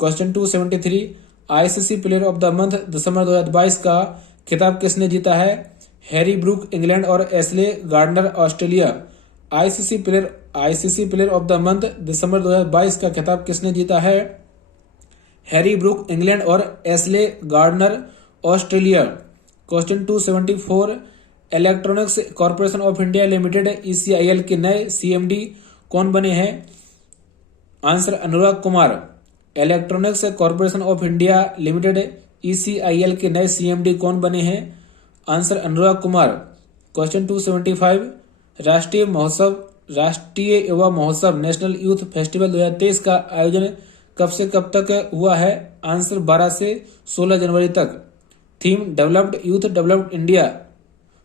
Question 273 ICC player of the month दिसंबर 2022 का खिताब किसने जीता है? हैरी ब्रूक, इंग्लैंड और Ashleigh Gardner, Australia. ICC player of the month दिसंबर 2022 का खिताब किसने जीता है? हैरी ब्रूक, इंग्लैंड और Ashleigh Gardner, Australia. Question 274 electronics corporation of India limited ECIL के नए सीएमडी कौन बने हैं? Answer Anurag Kumar. Electronics corporation of India limited ECIL के नए सीएमडी कौन बने हैं? आंसर अनुराग कुमार। क्वेश्चन 275 राष्ट्रीय युवा महोत्सव नेशनल यूथ फेस्टिवल 2023 का आयोजन कब से कब तक हुआ है? आंसर 12 से 16 जनवरी तक। Theme developed youth developed India,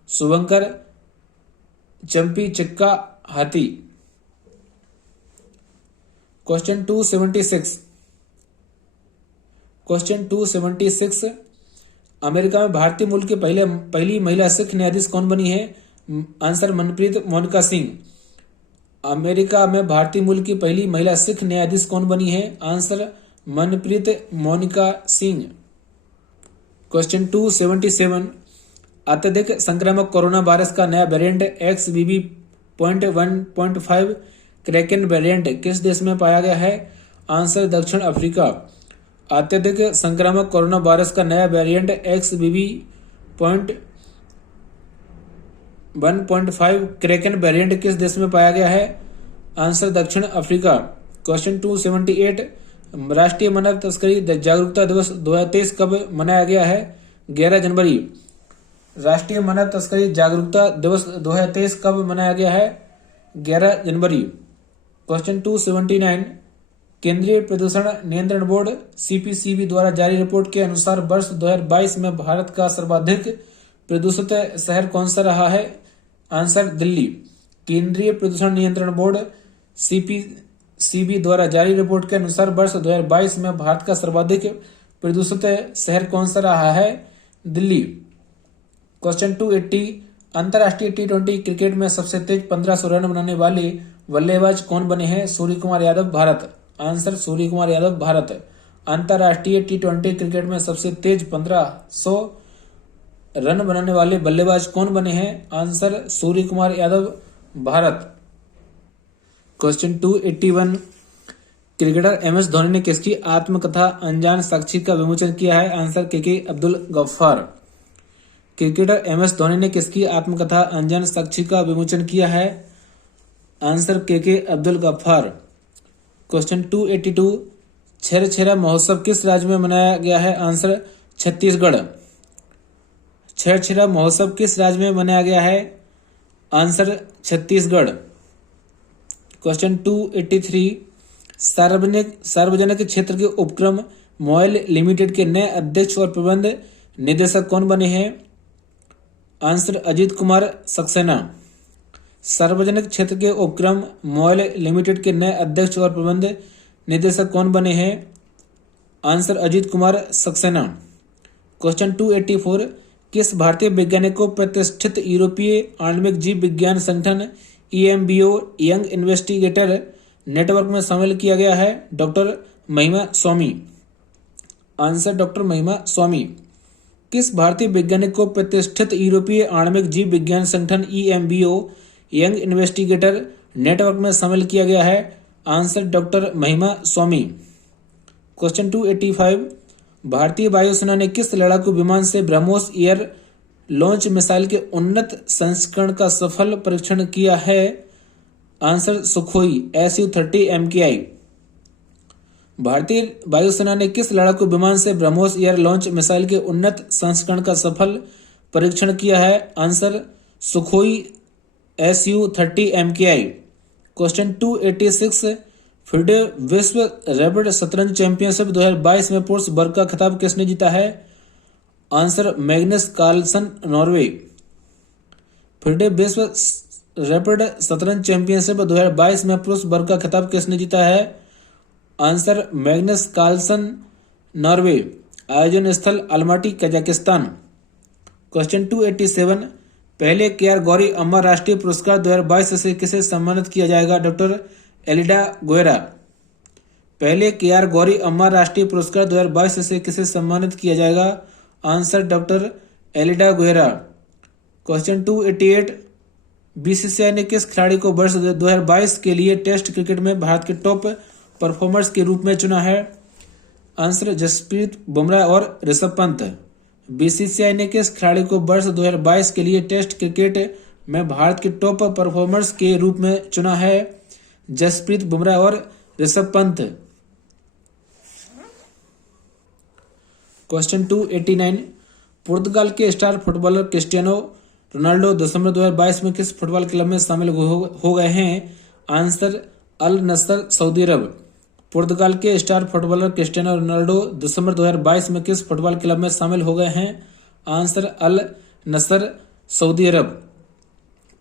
शुभंकर, चंपी चिक्का, हाथी। क्वेश्चन 276 अमेरिका में भारतीय मूल की पहली महिला सिख न्यायाधीश कौन बनी है? आंसर मनप्रीत मोनिका सिंह। अमेरिका में भारतीय मूल की पहली महिला सिख न्यायाधीश कौन बनी है? आंसर मनप्रीत मोनिका सिंह। क्वेश्चन 277 अत्यधिक संक्रामक कोरोना वायरस का नया वेरिएंट XBB.1.5 क्रैकेन वेरिएंट किस देश में पाया गया है? आंसर दक्षिण अफ्रीका। अत्यधिक संक्रामक कोरोना वायरस का नया वेरिएंट XBB.1.5 क्रैकेन वेरिएंट किस देश में पाया गया है? आंसर दक्षिण अफ्रीका। क्वेश्चन 278 राष्ट्रीय मानव तस्करी जागरूकता दिवस 2023 कब मनाया गया है? 11 जनवरी। राष्ट्रीय मानव तस्करी जागरूकता दिवस 2023 कब मनाया गया है? 11 जनवरी। क्वेश्चन 279 केंद्रीय प्रदूषण नियंत्रण बोर्ड सीपीसीबी द्वारा जारी रिपोर्ट के अनुसार वर्ष 2022 में भारत का सर्वाधिक प्रदूषित शहर कौन सा रहा है? आंसर दिल्ली। केंद्रीय प्रदूषण नियंत्रण बोर्ड सीपीसीबी द्वारा जारी रिपोर्ट के अनुसार वर्ष 2022 में भारत का सर्वाधिक प्रदूषित शहर कौन सा रहा है? दिल्ली। क्वेश्चन 280 अंतर्राष्ट्रीय T20 क्रिकेट में सबसे तेज 1500 रन बनाने वाले बल्लेबाज कौन बने हैं? सूर्य कुमार यादव, भारत। आंसर सूर्य कुमार यादव, भारत। अंतरराष्ट्रीय टी20 क्रिकेट में सबसे तेज 1500 रन बनाने वाले बल्लेबाज कौन बने हैं? Answer Surya Kumar Yadav, Bharat. Question 281, cricketer M S Dhoni ने किसकी आत्मकथा अनजान साक्षी का विमोचन किया है? Answer K Abdul Ghaffar. Cricketer M S Dhoni ने किसकी आत्मकथा अनजान साक्षी का विमोचन किया है? Answer K Abdul Gaffar. Question 282, Chherchhera महोत्सव किस राज्य में मनाया गया है? आंसर छत्तीसगढ़। छेरछेरा महोत्सव किस राज्य में मनाया गया है? आंसर छत्तीसगढ़। क्वेश्चन 283, सार्वजनिक क्षेत्र के उपक्रम मोबाइल लिमिटेड के नए अध्यक्ष और प्रबंध निदेशक कौन बने हैं? आंसर अजीत कुमार सक्सेना। सार्वजनिक क्षेत्र के उपक्रम मोबाइल लिमिटेड के नए अध्यक्ष और प्रबंध निदेशक कौन बने हैं? आंसर अजीत कुमार सक्सेना। क्वेश्चन 284, किस भारतीय वैज्ञानिक को प्रतिष्ठित यूरोपीय आणविक जीव विज्ञान संगठन EMBO यंग इन्वेस्टिगेटर नेटवर्क में शामिल किया गया है? डॉक्टर महिमा स्वामी। आंसर डॉक्टर महिमा स्वामी। किस भारतीय वैज्ञानिक को प्रतिष्ठित यूरोपीय आणविक जीव विज्ञान संगठन EMBO यंग इन्वेस्टिगेटर नेटवर्क में शामिल किया गया है? आंसर डॉक्टर महिमा स्वामी। क्वेश्चन 285, भारतीय वायुसेना ने किस लड़ाकू विमान से ब्रह्मोस एयर लॉन्च मिसाइल के उन्नत संस्करण का सफल परीक्षण किया है? Answer Sukhoi Su-30 MKI। भारतीय वायुसेना ने किस लड़ाकू विमान से ब्रह्मोस एयर लॉन्च मिसाइल के उन्नत संस्करण का सफल परीक्षण किया है? Answer Sukhoi Su-30 MKI। Question 286, FIDE विश्व रैपिड शतरंज चैंपियनशिप 2022 में पुरुष वर्ग का खिताब किसने जीता है? Answer Magnus Carlsen, Norway. FIDE विश्व रैपिड शतरंज चैंपियनशिप 2022 में पुरुष वर्ग का खिताब किसने जीता है? Answer Magnus Carlsen, Norway. आयोजन स्थल अल्माटी, कजाकिस्तान। क्वेश्चन 287, पहले KR गौरी अम्मा राष्ट्रीय पुरस्कार 2022 से किसे सम्मानित किया जाएगा? Doctor Elida Guerra. पहले KR गौरी अम्मा राष्ट्रीय पुरस्कार 2022 से किसे सम्मानित किया जाएगा? Answer doctor Elida Guerra. Question 288, BCCI ने किस खिलाड़ी को वर्ष 2022 के लिए टेस्ट क्रिकेट में भारत के टॉप परफॉर्मर्स के रूप में चुना है? आंसर जसप्रीत बुमराह और ऋषभ पंत। BCCI ने किस खिलाड़ी को वर्ष 2022 के लिए टेस्ट क्रिकेट में भारत के टॉप परफॉर्मर्स के रूप में चुना है? जसप्रीत बुमराह और ऋषभ पंत। क्वेश्चन 289, पुर्तगाल के स्टार फुटबॉलर क्रिस्टियानो रोनाल्डो दिसंबर 2022 में किस फुटबॉल क्लब में शामिल हो गए हैं? आंसर अल नसर, सऊदी अरब। पुर्तगाल के स्टार फुटबॉलर क्रिस्टियानो रोनाल्डो दिसंबर 2022 में किस फुटबॉल क्लब में शामिल हो गए हैं? आंसर अल नसर, सऊदी अरब।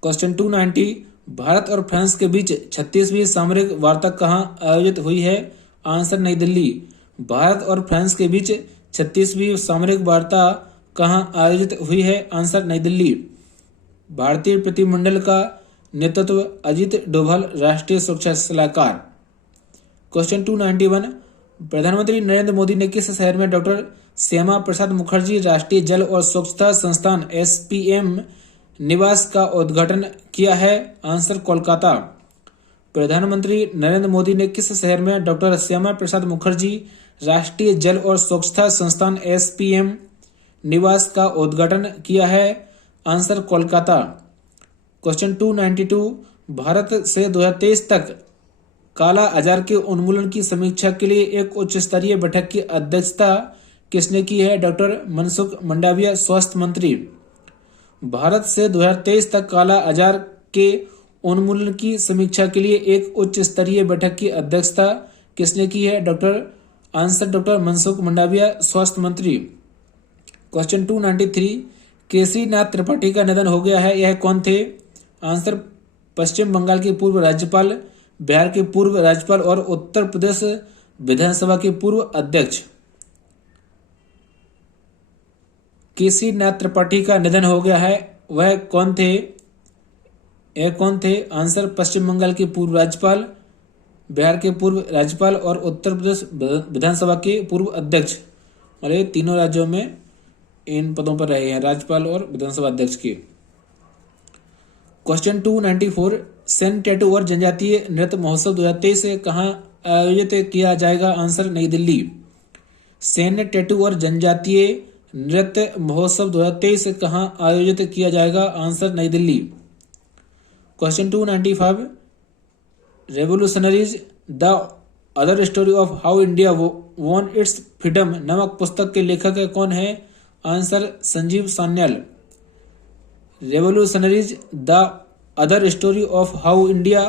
क्वेश्चन 290, भारत और फ्रांस के बीच 36वीं सामरिक वार्ता कहाँ आयोजित हुई है? आंसर नई दिल्ली। भारत और फ्रांस के बीच 36वीं सामरिक वार्ता कहाँ आयोजित हुई है? आंसर नई दिल्ली। भारतीय प्रतिनिधिमंडल का नेतृत्व अजीत डोभाल, राष्ट्रीय सुरक्षा सलाहकार। क्वेश्चन 291, प्रधानमंत्री नरेंद्र मोदी ने किस शहर में डॉक्टर श्यामा प्रसाद मुखर्जी राष्ट्रीय जल और स्वच्छता संस्थान SPM निवास का उद्घाटन किया है? आंसर कोलकाता। प्रधानमंत्री नरेंद्र मोदी ने किस शहर में डॉक्टर श्यामा प्रसाद मुखर्जी राष्ट्रीय जल और स्वच्छता संस्थान SPM निवास का उद्घाटन किया है? आंसर कोलकाता। क्वेश्चन 292, भारत से 2023 तक काला आजार के उन्मूलन की समीक्षा के लिए एक उच्च स्तरीय बैठक की अध्यक्षता किसने की है? डॉक्टर मनसुख मंडाविया, स्वास्थ्य मंत्री। भारत से 2023 तक काला आजार के उन्मूलन की समीक्षा के लिए एक उच्च स्तरीय बैठक की अध्यक्षता किसने की है? आंसर डॉक्टर मनसुख मंडाविया, स्वास्थ्य मंत्री। क्वेश्चन 293, केसरीनाथ त्रिपाठी का निधन हो गया है, यह कौन थे? आंसर पश्चिम बंगाल के पूर्व राज्यपाल, बिहार के पूर्व राज्यपाल और उत्तर प्रदेश विधानसभा के पूर्व अध्यक्ष। केसरीनाथ त्रिपाठी का निधन हो गया है, वह कौन थे? ये कौन थे? आंसर पश्चिम बंगाल के पूर्व राज्यपाल, बिहार के पूर्व राज्यपाल और उत्तर प्रदेश विधानसभा के पूर्व अध्यक्ष। और ये तीनों राज्यों में इन पदों पर रहे हैं, राज्यपाल और विधानसभा अध्यक्ष के। क्वेश्चन 294, सैन्य टैटू और जनजातीय नृत्य महोत्सव 2023 कहाँ आयोजित किया जाएगा? आंसर नई दिल्ली। सैन्य टैटू और जनजातीय नृत्य महोत्सव 2023 कहाँ आयोजित किया जाएगा? आंसर नई Delhi. Question 295, revolutionaries the other story of how India won it's freedom नामक पुस्तक के लेखक कौन है? Answer Sanjeev Sanyal. Revolutionaries the other story of how India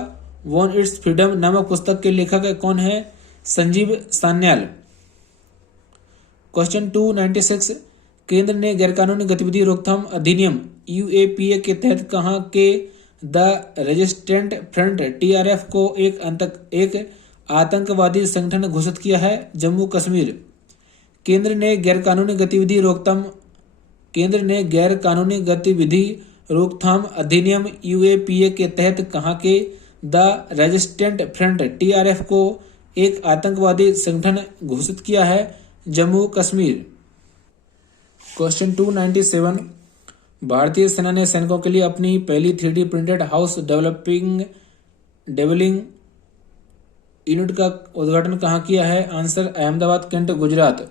won it's freedom नामक पुस्तक के लेखक कौन है? संजीव सान्याल। क्वेश्चन 296, केंद्र ने गैरकानूनी गतिविधि रोकथाम अधिनियम यूएपीए के तहत कहां के द रेजिस्टेंट फ्रंट टीआरएफ को एक आतंकवादी संगठन घोषित किया है? जम्मू कश्मीर। केंद्र ने गैरकानूनी गतिविधि रोकथाम अधिनियम यूएपीए के तहत कहां के द रेजिस्टेंट फ्रंट टीआरएफ को एक आतंकवादी संगठन घोषित किया है? जम्मू कश्मीर। क्वेश्चन 297, भारतीय सेना ने सैनिकों के लिए अपनी पहली 3D प्रिंटेड हाउस डेवलिंग यूनिट का उद्घाटन कहाँ किया है? Answer Ahmedabad, cantt, Gujarat.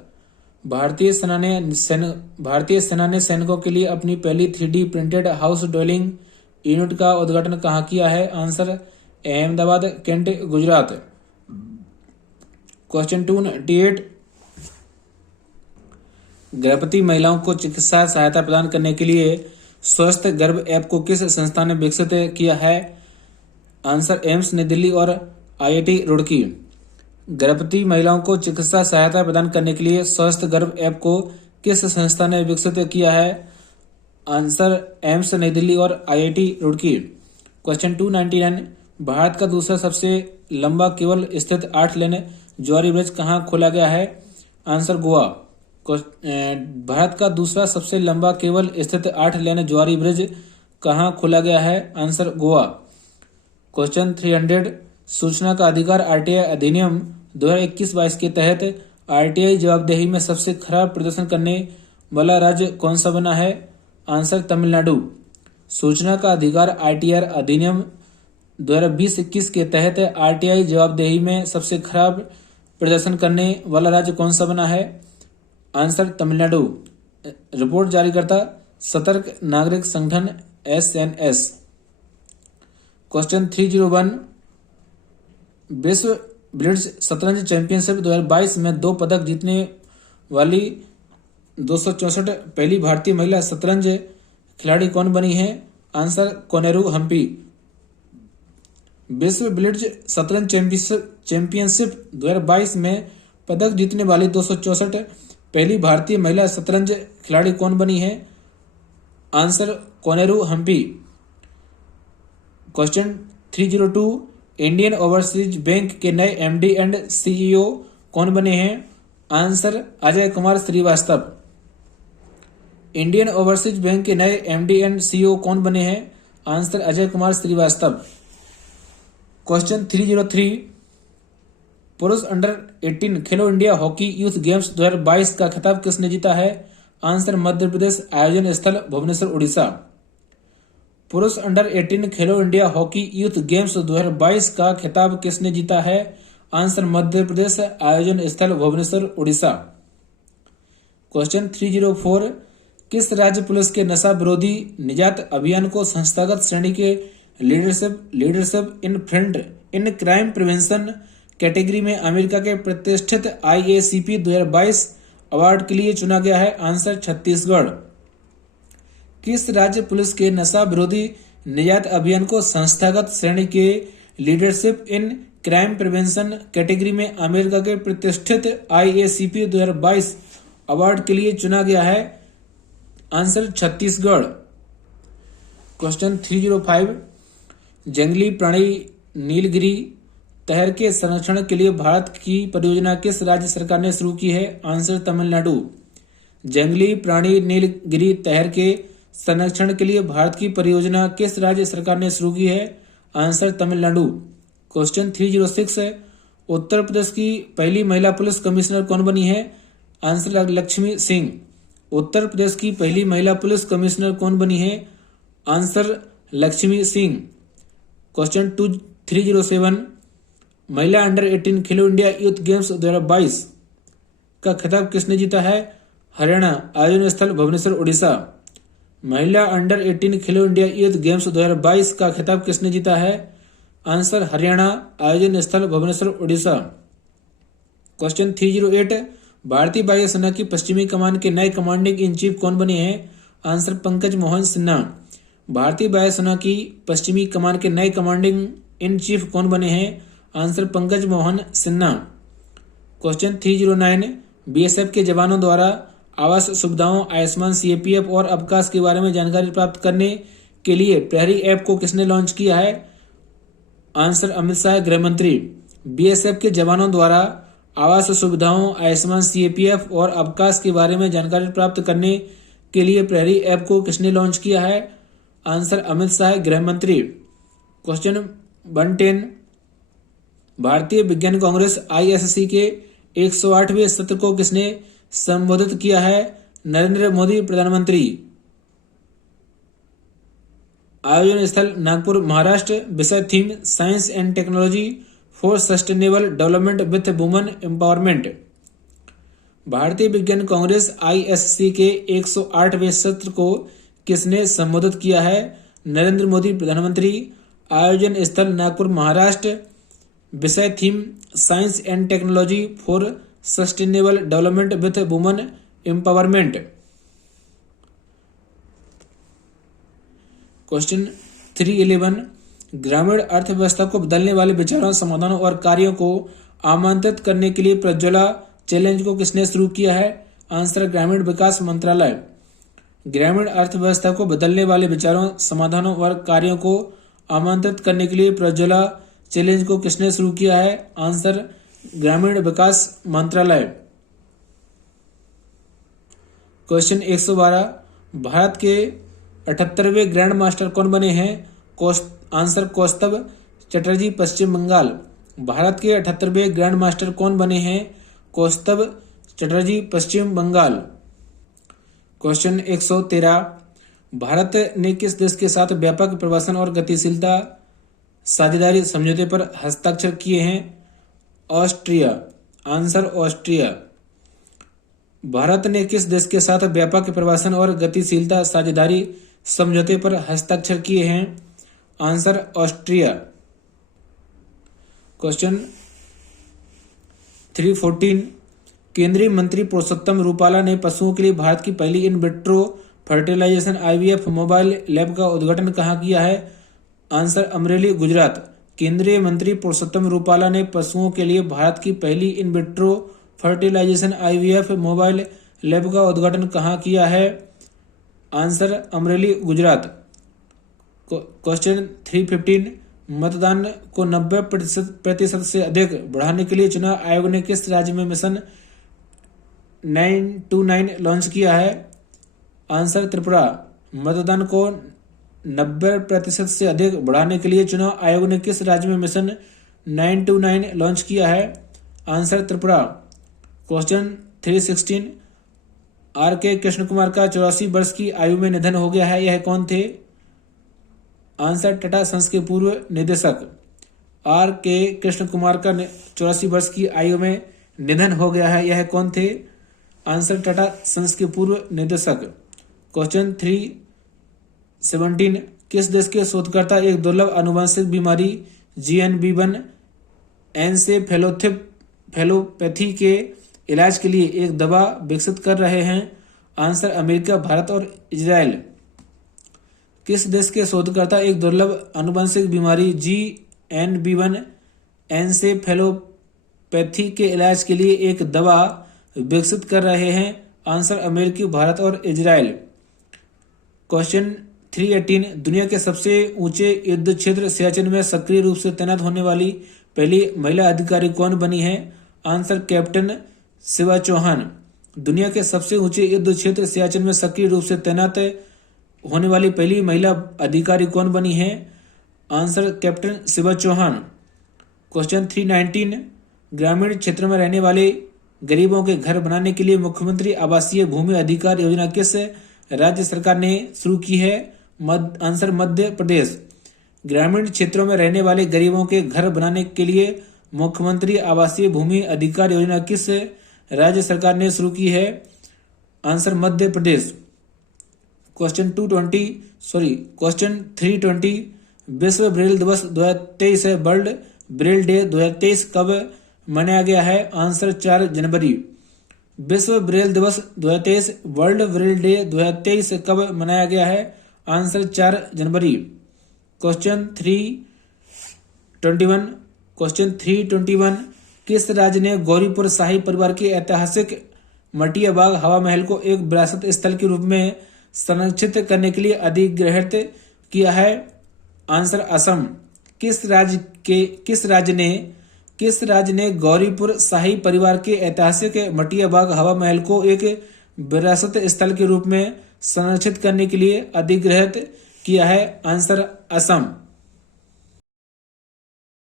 भारतीय सेना ने सैनिकों के लिए अपनी पहली 3D printed house dwelling unit का उद्घाटन कहाँ किया है? Answer Ahmedabad, cantt, Gujarat. Question 298, गर्भवती महिलाओं को चिकित्सा सहायता प्रदान करने के लिए स्वस्थ गर्भ ऐप को किस संस्था ने विकसित किया है? आंसर एम्स नई दिल्ली और आईआईटी रुड़की। गर्भवती महिलाओं को चिकित्सा सहायता प्रदान करने के लिए स्वस्थ गर्भ ऐप को किस संस्था ने विकसित किया है? आंसर एम्स नई दिल्ली और आईआईटी रुड़की। क्वेश्चन 299, भारत का दूसरा सबसे लंबा केबल स्थित 8 लेन ज्वारी ब्रिज कहाँ खोला गया है? आंसर गोवा। भारत का दूसरा सबसे लंबा केबल स्थित 8 लेन ज्वारी ब्रिज कहाँ खोला गया है? आंसर गोवा। क्वेश्चन 300, सूचना का अधिकार आरटीआई अधिनियम 2021-22 के तहत आरटीआई जवाबदेही में सबसे खराब प्रदर्शन करने वाला राज्य कौन सा बना है? आंसर तमिलनाडु। सूचना का अधिकार आरटीआई अधिनियम 2020-21 के तहत आरटीआई जवाबदेही में सबसे खराब प्रदर्शन करने वाला राज्य कौन सा बना है? आंसर तमिलनाडु। रिपोर्ट जारी करता सतर्क नागरिक संगठन एसएनएस। क्वेश्चन 301, विश्व ब्लिट्ज शतरंज चैंपियनशिप 2022 में 2 पदक जीतने वाली 264 पहली भारतीय महिला शतरंज खिलाड़ी कौन बनी है? आंसर कोनेरू हम्पी। विश्व ब्लिट्ज शतरंज चैंपियनशिप 2022 में पदक जीतने वाली 264 पहली भारतीय महिला शतरंज खिलाड़ी कौन बनी है? Answer Koneru Humpy. Question 302, Indian Overseas Bank के नए एमडी एंड सीईओ कौन बने हैं? Answer Ajay Kumar Srivastava. Indian Overseas Bank के नए एमडी एंड सीईओ कौन बने हैं? आंसर अजय कुमार श्रीवास्तव। क्वेश्चन 303, पुरुष अंडर 18 खेलो इंडिया हॉकी यूथ गेम्स 2022 का खिताब किसने जीता है? आंसर मध्य प्रदेश, आयोजन स्थल भुवनेश्वर, उड़ीसा। पुरुष अंडर 18 खेलो इंडिया हॉकी यूथ गेम्स 2022 का खिताब किसने जीता है? आंसर मध्य प्रदेश, आयोजन स्थल भुवनेश्वर, उड़ीसा। क्वेश्चन 304, किस राज्य पुलिस के नशा विरोधी निजात अभियान को संस्थागत श्रेणी के leadership in crime prevention category में अमेरिका के प्रतिष्ठित IACP 2022 अवार्ड के लिए चुना गया है? आंसर छत्तीसगढ़। किस राज्य पुलिस के नशा विरोधी निजात अभियान को संस्थागत श्रेणी के leadership in crime prevention category में अमेरिका के प्रतिष्ठित IACP 2022 अवार्ड के लिए चुना गया है? आंसर छत्तीसगढ़। क्वेश्चन 305, जंगली प्राणी नीलगिरी तहर के संरक्षण के लिए भारत की परियोजना किस राज्य सरकार ने शुरू की है? आंसर तमिलनाडु। जंगली प्राणी नीलगिरी तहर के संरक्षण के लिए भारत की परियोजना किस राज्य सरकार ने शुरू की है? आंसर तमिलनाडु। क्वेश्चन 306 है, उत्तर प्रदेश की पहली महिला पुलिस कमिश्नर कौन बनी है? आंसर लक्ष्मी सिंह। उत्तर प्रदेश की पहली महिला पुलिस कमिश्नर कौन बनी है? आंसर लक्ष्मी सिंह। क्वेश्चन 307, महिला अंडर 18 खेलो इंडिया यूथ गेम्स 2022 का खिताब किसने जीता है? हरियाणा। आयोजन स्थल भुवनेश्वर उड़ीसा। महिला अंडर 18 खेलो इंडिया यूथ गेम्स 2022 का खिताब किसने जीता है? आंसर हरियाणा। आयोजन स्थल भुवनेश्वर उड़ीसा। क्वेश्चन 308, भारतीय वायुसेना की पश्चिमी कमान के नए कमांडिंग इन चीफ कौन बने हैं? आंसर पंकज मोहन सिन्हा। भारतीय वायुसेना की पश्चिमी कमान के नए कमांडिंग इन चीफ कौन बने हैं? Answer Pankaj Mohan Sinha. Question 309, BSF के जवानों द्वारा आवास सुविधाओं, आयुष्मान सीएपीएफ और अवकाश के बारे में जानकारी प्राप्त करने के लिए प्रहरी ऐप को किसने लॉन्च किया है? आंसर अमित शाह, गृह मंत्री। बीएसएफ के जवानों द्वारा आवास सुविधाओं, आयुष्मान सीएपीएफ और अवकाश के बारे में जानकारी प्राप्त करने के लिए प्रहरी ऐप को किसने लॉन्च किया है? आंसर अमित शाह, गृह मंत्री। क्वेश्चन 110, भारतीय विज्ञान कांग्रेस आईएससी के 108वें सत्र को किसने संबोधित किया है? नरेंद्र मोदी, प्रधानमंत्री। आयोजन स्थल नागपुर, महाराष्ट्र। विषय theme science and technology for sustainable development with women empowerment. भारतीय विज्ञान कांग्रेस आईएससी के 108वें सत्र को किसने संबोधित किया है? नरेंद्र मोदी, प्रधानमंत्री। आयोजन स्थल नागपुर, महाराष्ट्र। विषय theme science and technology for sustainable development with women empowerment. Question 311, ग्रामीण अर्थव्यवस्था को बदलने वाले विचारों, समाधानों और कार्यों को आमंत्रित करने के लिए प्रज्वला चैलेंज को किसने शुरू किया है? आंसर ग्रामीण विकास मंत्रालय। ग्रामीण अर्थव्यवस्था को बदलने वाले विचारों, समाधानों और कार्यों को आमंत्रित करने के लिए प्रज्वला चैलेंज को किसने शुरू किया है? आंसर ग्रामीण विकास मंत्रालय। क्वेश्चन 112, भारत के 78वें ग्रैंड मास्टर कौन बने हैं? आंसर कौस्तभ चटर्जी, पश्चिम बंगाल। भारत के 78वें ग्रैंड मास्टर कौन बने हैं? कौस्तभ चटर्जी, पश्चिम बंगाल। क्वेश्चन 113, भारत ने किस देश के साथ व्यापक प्रवासन और गतिशीलता साझेदारी समझौते पर हस्ताक्षर किए हैं? ऑस्ट्रिया। Answer Austria. भारत ने किस देश के साथ व्यापक प्रवासन और गतिशीलता साझेदारी समझौते पर हस्ताक्षर किए हैं? Answer Austria. क्वेश्चन 314, केंद्रीय मंत्री पुरुषोत्तम रूपाला ने पशुओं के लिए भारत की पहली in vitro fertilisation IVF mobile lab का उद्घाटन कहाँ किया है? आंसर अमरेली, गुजरात। केंद्रीय मंत्री पुरुषोत्तम रूपाला ने पशुओं के लिए भारत की पहली in vitro fertilisation IVF mobile lab का उद्घाटन कहाँ किया है? आंसर अमरेली, गुजरात। क्वेश्चन 315, मतदान को 90% से अधिक बढ़ाने के लिए चुनाव आयोग ने किस राज्य में मिशन 929 लॉन्च किया है? आंसर त्रिपुरा। मतदान को 90% से अधिक बढ़ाने के लिए चुनाव आयोग ने किस राज्य में मिशन 929 लॉन्च किया है? आंसर त्रिपुरा। क्वेश्चन 316, आर के कृष्ण कुमार का 84 वर्ष की आयु में निधन हो गया है, यह कौन थे? आंसर टाटा सन्स के पूर्व निदेशक। आर के कृष्ण कुमार का 84 वर्ष की आयु में निधन हो गया है, यह कौन थे? आंसर टाटा सन्स के पूर्व निदेशक। क्वेश्चन 317, किस देश के शोधकर्ता एक दुर्लभ आनुवंशिक बीमारी GNB1 एन्सेफेलोपैथी के इलाज के लिए एक दवा विकसित कर रहे हैं? आंसर अमेरिका, भारत और इजराइल। किस देश के शोधकर्ता एक दुर्लभ आनुवंशिक बीमारी GNB1 एन्सेफेलोपैथी के इलाज के लिए एक दवा विकसित कर रहे हैं? आंसर अमेरिकी, भारत और इजराइल। क्वेश्चन 318, दुनिया के सबसे ऊंचे युद्ध क्षेत्र सियाचिन में सक्रिय रूप से तैनात होने वाली पहली महिला अधिकारी कौन बनी है? Answer captain Shiva Chauhan. दुनिया के सबसे ऊंचे युद्ध क्षेत्र सियाचिन में सक्रिय रूप से तैनात होने वाली पहली महिला अधिकारी कौन बनी है? Answer captain Shiva Chauhan. Question 319, ग्रामीण क्षेत्रों में रहने वाले गरीबों के घर बनाने के लिए मुख्यमंत्री आवासीय भूमि अधिकार योजना किस राज्य सरकार ने शुरू की है? आंसर मध्य प्रदेश। ग्रामीण क्षेत्रों में रहने वाले गरीबों के घर बनाने के लिए मुख्यमंत्री आवासीय भूमि अधिकार योजना किस राज्य सरकार ने शुरू की है? आंसर मध्य प्रदेश। क्वेश्चन 320 विश्व ब्रेल दिवस 2023 है। वर्ल्ड ब्रेल डे 2023 कब मनाया गया है? आंसर 4 जनवरी। विश्व ब्रेल दिवस 2023 वर्ल्ड ब्रेल डे 2023 कब मनाया गया है? आंसर 4 जनवरी। क्वेश्चन 321 किस राज्य ने गौरीपुर शाही परिवार के ऐतिहासिक मटिया बाग हवा महल को एक विरासत स्थल के रूप में संरक्षित करने के लिए अधिग्रहित किया है? आंसर असम। किस राज्य ने गौरीपुर शाही परिवार के ऐतिहासिक मटिया बाग हवा महल को एक विरासत स्थल के रूप में संरक्षित करने के लिए अधिग्रहित किया है? आंसर असम।